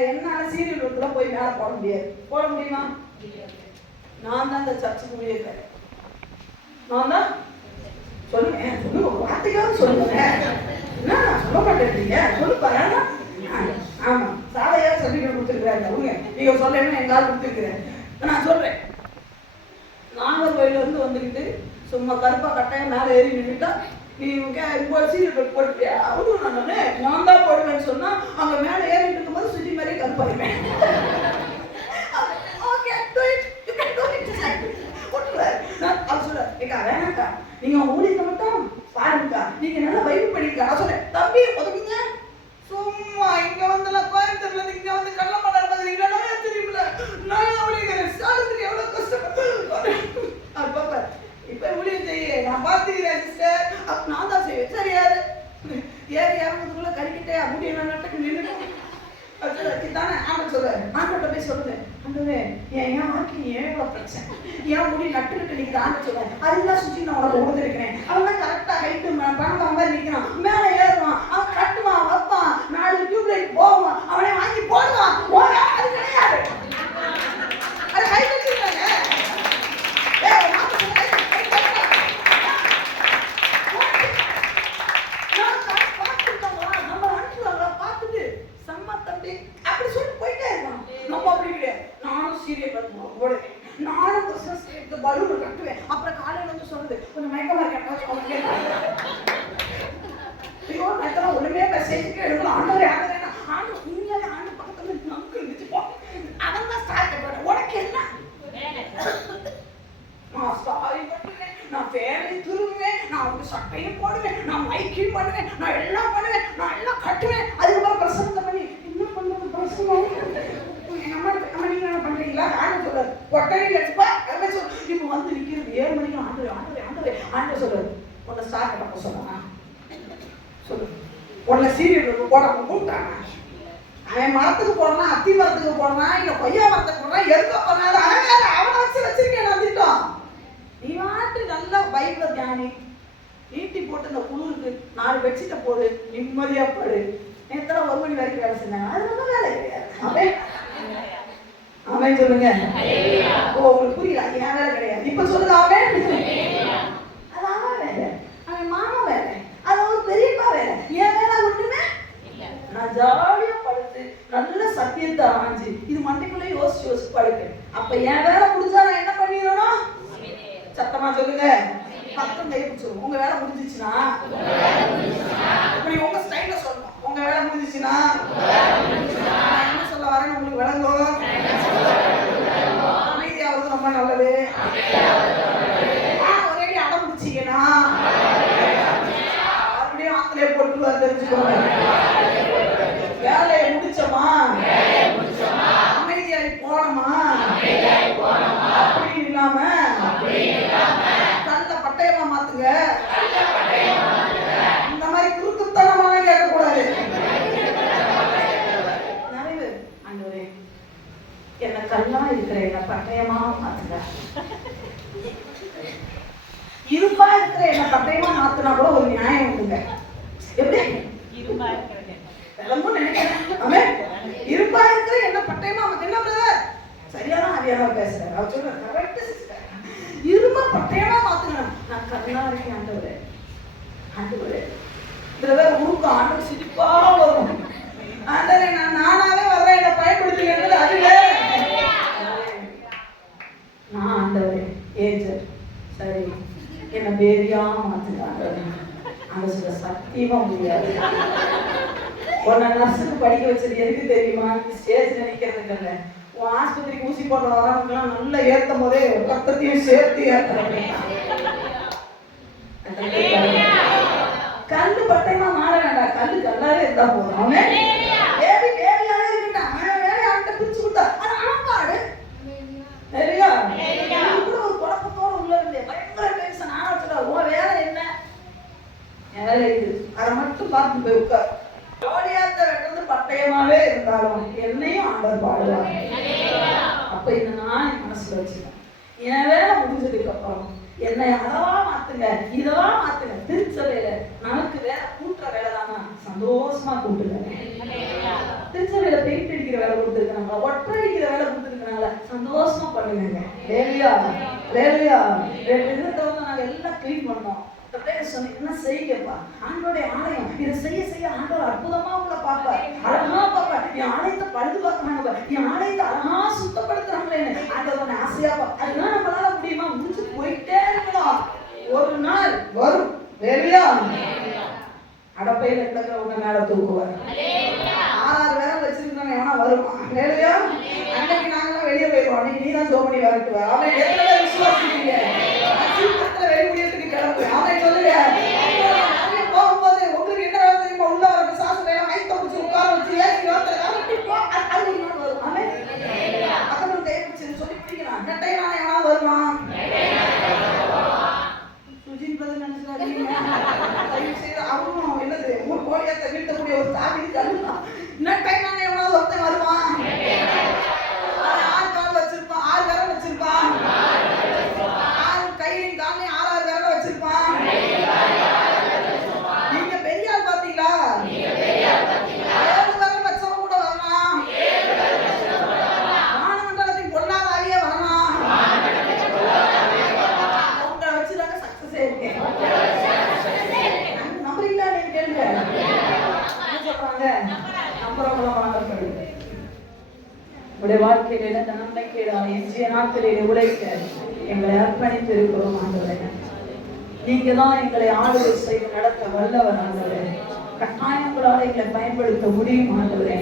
என்னால சீரியல் ஒருத்தர போய் மேல போட முடியாது. போட முடியுமா? நான் தான் இந்த சர்ச்சுக்கு முடியிருக்கேன். நான் தான் சொல்லுங்க, சொல்லுங்க, ஒரு வார்த்தைக்காவது சொல்லுங்க. என்ன நான் சொல்ல மாட்டேன்றீங்க? சொல்லுப்பாரு. ஆமா, சாலையா சர்டிபிகேட் கொடுத்துருக்காரு அவங்க, நீங்க சொல்லணும்னு எங்காவது கொடுத்துருக்கிறேன். நான் சொல்றேன், நாகர்கோயில இருந்து வந்துக்கிட்டு சும்மா கருப்பா கட்டாயம் மேல ஏறி நின்றுட்டா நீ சீரியல் போட்டுட்டியா? அவனும் நான் தான் போடுவேன்னு சொன்னா அங்க மேல ஏறிட்டு இருக்கும்போது சுற்றி மாதிரி கருப்பாயிருவேன். நீங்க ஊழியத்தை மட்டும் பாருங்கக்கா, நீங்க நல்லா பைபிள் படிக்கா. நான் சொல்றேன், தம்பி ஒதுக்குங்க, சும்மா இங்க வந்து கோயம்புத்தூர்ல இருந்து இங்க வந்து கள்ளமணர் மாதிரிங்களா தெரியுமில்ல, நான் ஊழியர் சாலத்துக்கு எவ்வளவு கஷ்டம். அப்ப இப்ப ஊழியம் செய்ய நான் பாத்துக்கிறேன் சிஸ்டர், அப்ப நான் தான் செய்வேன். சரி யாரு ஏறி இறங்குறதுக்குள்ள கறிக்கிட்டே அப்படியே நான் நட்டுக்கு நின்றுட்டு தானே ஆண்டவர் சொல்றாரு. ஆண்டவர்கிட்ட போய் சொல்லுங்க, ஆண்டவரே என் வாழ்க்கை ஏன் இவ்வளவு பிரச்சனை, ஏன் முடி நட்டு நிற்கிது? ஆண்டவர் சொல்றாரு, அதெல்லாம் சுற்றி நான் உனக்கு கொடுத்துருக்கிறேன். அவன் கரெக்டா ஹைட்டு பணம் மாதிரி நிற்கிறான், மேல ஏறுவான், அவன் கட்டுவான், வைப்பான், 4 டியூப்லைட் போவான், அவனை வாங்கி போடுவான். அது கிடையாது, அது கை வச்சிருக்காங்க. அப்படி சொல்லிட்டு போயிட்டே இருக்கான். நம்ம அப்படி கிடையாது, நானும் சீரியல் போடுவேன், நானும் கிறிஸ்மஸ் பலூன் கட்டுவேன். அப்புறம் காலையில வந்து சொல்றது, கொஞ்சம் மயக்கமா இருக்கேன், ஐயோ நான் ஒண்ணுமே மெசேஜுக்கு எழுதலாம். ஆண்டவரே ஆண்டவரே ஆண்டு உண்மையாவே ஆண்டு பக்கத்துல நமக்கு இருந்துச்சு போ, அதான் தான் ஸ்டார்ட் பண்ணுறேன். உனக்கு என்ன? நான் சாரி பண்ணுவேன், நான் ஃபேனை திரும்புவேன், நான் அவங்க சட்டையும் போடுவேன், நான் மைக்கையும் பண்ணுவேன், நான் எல்லாம் பண்ணுவேன், நான் எல்லாம் கட்டுவேன். அதுக்கப்புறம் பிரசனத்தை பண்ணி என்ன பண்றது பிரசனம் எங்க அம்மா நீங்க என்ன பண்றீங்களா? ஆண்டு சொல்றாரு, ஒட்டனையில் எடுப்பா இப்ப வந்து நிக்கிறது 7 மணிக்கு. ஆண்டு ஆண்டு ஆண்டு ஆண்டு சொல்றாரு, உன்னை ஸ்டார்ட் பண்ண சொன்னா சொல்லு, உன்னை சீரியல் போட கூப்பிட்டாங்க. அவன் மரத்துக்கு போடுறான், அத்தி மரத்துக்கு போடுறான், இல்ல கொய்யா மரத்துக்கு போடுறான், எதுக்க போனாலும் அவனை வச்சிருக்கேன் நான் திட்டம். நீ வாட்டு நல்லா பைபிள தியானி, நீட்டி போட்டு இந்த குளிருக்கு 4 பெட்ஷீட்டை போடு, நிம்மதியா படு. நேரத்துல 1 மணி வரைக்கும் வேலை செஞ்சாங்க, அது ரொம்ப வேலை கிடையாது. அவன் சொல்லுங்க, ஓ உங்களுக்கு புரியல, அது என் வேலை கிடையாது. இப்ப சொல்லுங்க, அவன் அது அவன் வேலை, அவன் மாமா வேலை, அது ஒரு பெரியப்பா வேலை, என் வேலை ஒண்ணுமே. நான் யோசிச்சு படுக்க. அப்ப என் வேலை முடிஞ்சா நான் என்ன பண்ணிடணும்? சத்தமா சொல்லுங்க. பக்கம் கை பிடிச்சிடும். உங்க வேலை முடிஞ்சிச்சுன்னா இப்படி உங்க ஸ்டைல சொல்லணும். உங்க வேலை முடிஞ்சிச்சுன்னா நான் என்ன சொல்ல வரேன்னு உங்களுக்கு விளங்கும். அமைதியாவது ரொம்ப நல்லது. ஒரே அடம் முடிச்சீங்கன்னா மறுபடியும் ஆத்திலே போட்டு தெரிஞ்சுக்கோங்க. வேலையை முடிச்சோமா, அமைதியாகி போனோமா, அப்படி இல்லாம கல்ல பட்டயமா மாத்துங்க. இந்த மாதிரி குறுக்குத்தனமான கேட்கக்கூடாது. நிறைய பேர் ஆண்டவரே என்ன கல்லா இருக்கிற என்ன பட்டயமா மாத்துங்க, இருப்பா இருக்கிற என்ன பட்டயமா மாத்துனா கூட ஒரு நியாயம் உண்டுங்க. எப்படி இருப்பா இருக்கிற இருப்பா இருக்கிற என்ன பட்டயமா என்ன பிரதர் சரியான ஆவியானவர் பேசுறாரு. அவர் சொல்ற கரெக்ட் சிஸ்டர். இருமா பட்டயமா மாத்துங்க. நான் கல்லா இருக்கேன் ஆண்டவரே. ஆண்டவரே பிரதர் உருக்கு ஆண்டவர் சிரிப்பா வரும். ஆண்டவரே நான் நானாவே வர்றேன், என்னை பயன்படுத்துகிறது அதுல நான் ஆண்டவரே ஏஞ்சல் சரி என்ன பேரியா மாத்துங்க ஆண்டவரே. அந்த சொல்ல சத்தியமா முடியாது. உன்னை நர்ஸுக்கு படிக்க வச்சது எதுக்கு தெரியுமா? ஸ்டேஜ் நினைக்கிறது இல்லை. உன் ஆஸ்பத்திரிக்கு ஊசி போடுற வரவங்கலாம் நல்லா ஏற்றும் போதே ரத்தத்தையும் சேர்த்து ஏற்றுறாங்க. கல்லு பட்டயமா மாற வேண்டாம். கல்லு கல்லாவே இருந்தா போதும். அவன் பேபி பேபியாவே இருக்கட்டான். அவன் வேலையை அவன்கிட்ட பிரிச்சு கொடுத்தா அது அனப்பாடு சரியா? கூட ஒரு குழப்பத்தோட உள்ள இருந்தே பயங்கர டென்ஷன். ஆனா சொல்ல உன் வேலை என்ன? வேலை இது. அதை மட்டும் பார்த்து போய் உட்கார். ஜோடியாத்த வெட்டது பட்டயமாவே இருந்தாலும் என்னையும் ஆண்டவர் பாடுவாங்க. அப்ப இதை நான் என் மனசுல வச்சுக்கேன். என் வேலை முடிஞ்சதுக்கு அப்புறம் என்னை அதவா மாத்துங்க இதவா மாத்துங்க. திருச்சபையில நமக்கு வேலை கூட்டுற வேலை தானா சந்தோஷமா கூட்டுங்க. திருச்சபையில பெயிண்ட் அடிக்கிற வேலை கொடுத்துருக்காங்க, ஒற்றை அடிக்கிற வேலை கொடுத்துருக்காங்களா சந்தோஷமா பண்ணுங்க. வேலையா வேலையா நாங்க எல்லாம் கிளீன் பண்ணோம். என்ன செய்யப்பா ஆண்டோடைய ஆலயம் இதை செய்ய செய்ய ஆண்டவர் அற்புதமா உங்களை பார்ப்பார், அழகா பார்ப்பார். என் ஆலயத்தை பழுது பார்க்கறாங்க, என் ஆலயத்தை அழகா சுத்தப்படுத்துறாங்களே ஆண்டவர் ஆசையா பார்ப்பார். அதெல்லாம் நம்மளால முடியுமா? முடிச்சு போயிட்டே இருக்கலாம். ஒரு நாள் வரும் வேலையா அடப்பையில கிடக்கிற உன்னை மேல தூக்குவார். 6 வேலை வச்சிருக்காங்க எவனா வருமா வேலையா? அன்னைக்கு நாங்களாம் வெளியே போயிடுவோம். அன்னைக்கு நீ தான் சோமணி வரட்டுவ. அவன் எத்தனை விசுவாசிக்கிறீங்க? வெளி முடியறதுக்கு கிளம்பு. அவன் சொல்லுங்க போகும்போது உங்களுக்கு என்ன வேலை தெரியுமா? உள்ள வர சாசு வேலை மைத்த பிடிச்சி உட்கார வச்சு ஏசி அது ஒரு நாள் வரும். அவன் அக்கறம் கை பிடிச்சு சொல்லி பிடிக்கிறான். நெட்டையனான எவனா வருவான்? சுஜின் பிரதர் நினைச்சாங்க அவனும் என்னது ஊர் கோழியத்தை வீழ்த்தக்கூடிய ஒரு சாமி கல்லுதான். நெட்டையனான எவனாவது ஒருத்தன் வருவான்? 6 கால் வச்சிருப்பான், 6 விரல் வச்சிருப்பான், 6 கையிலையும் காலையும் 6 விரல வச்சிருப்பான். நீங்க பெரிய ஆள் பாத்தீங்களா? 7 விரல் வச்சவங்க கூட வரலாம். வானமண்டலத்தின் பொல்லாத ஆவியே வரலாம். உங்களை வச்சுதாங்க சக்சஸே இருக்கேன். நம்புறீங்களா? நீங்க கேளுங்க. என்ன சொல்றாங்க? நம்புறவங்கள வாங்கப்படுது. உடைய வாழ்க்கையில நன்மைக்கேடான எஞ்சிய நாட்களிலே உழைக்க எங்களை அர்ப்பணித்து இருக்கிறோம் ஆண்டவரே. நீங்க தான் எங்களை ஆளுகை செய்து நடத்த வல்லவர் ஆண்டவரே. கட்டாயங்களால் எங்களை பயன்படுத்த முடியும் ஆண்டவரே.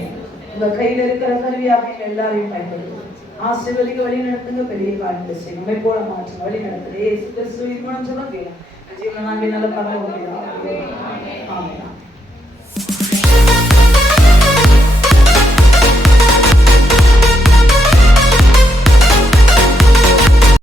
உங்க கையில இருக்கிற கருவியாக எங்களை எல்லாரையும் பயன்படுத்தும். ஆசீர்வதிக்க வழி நடத்துங்க. பெரிய காரியங்களை செய்யும். நம்மை போல மாற்றம் வழி நடத்துது. இயேசு கிறிஸ்துவின் மூலம் சொல்ல ஜீவனாக நல்ல பரவ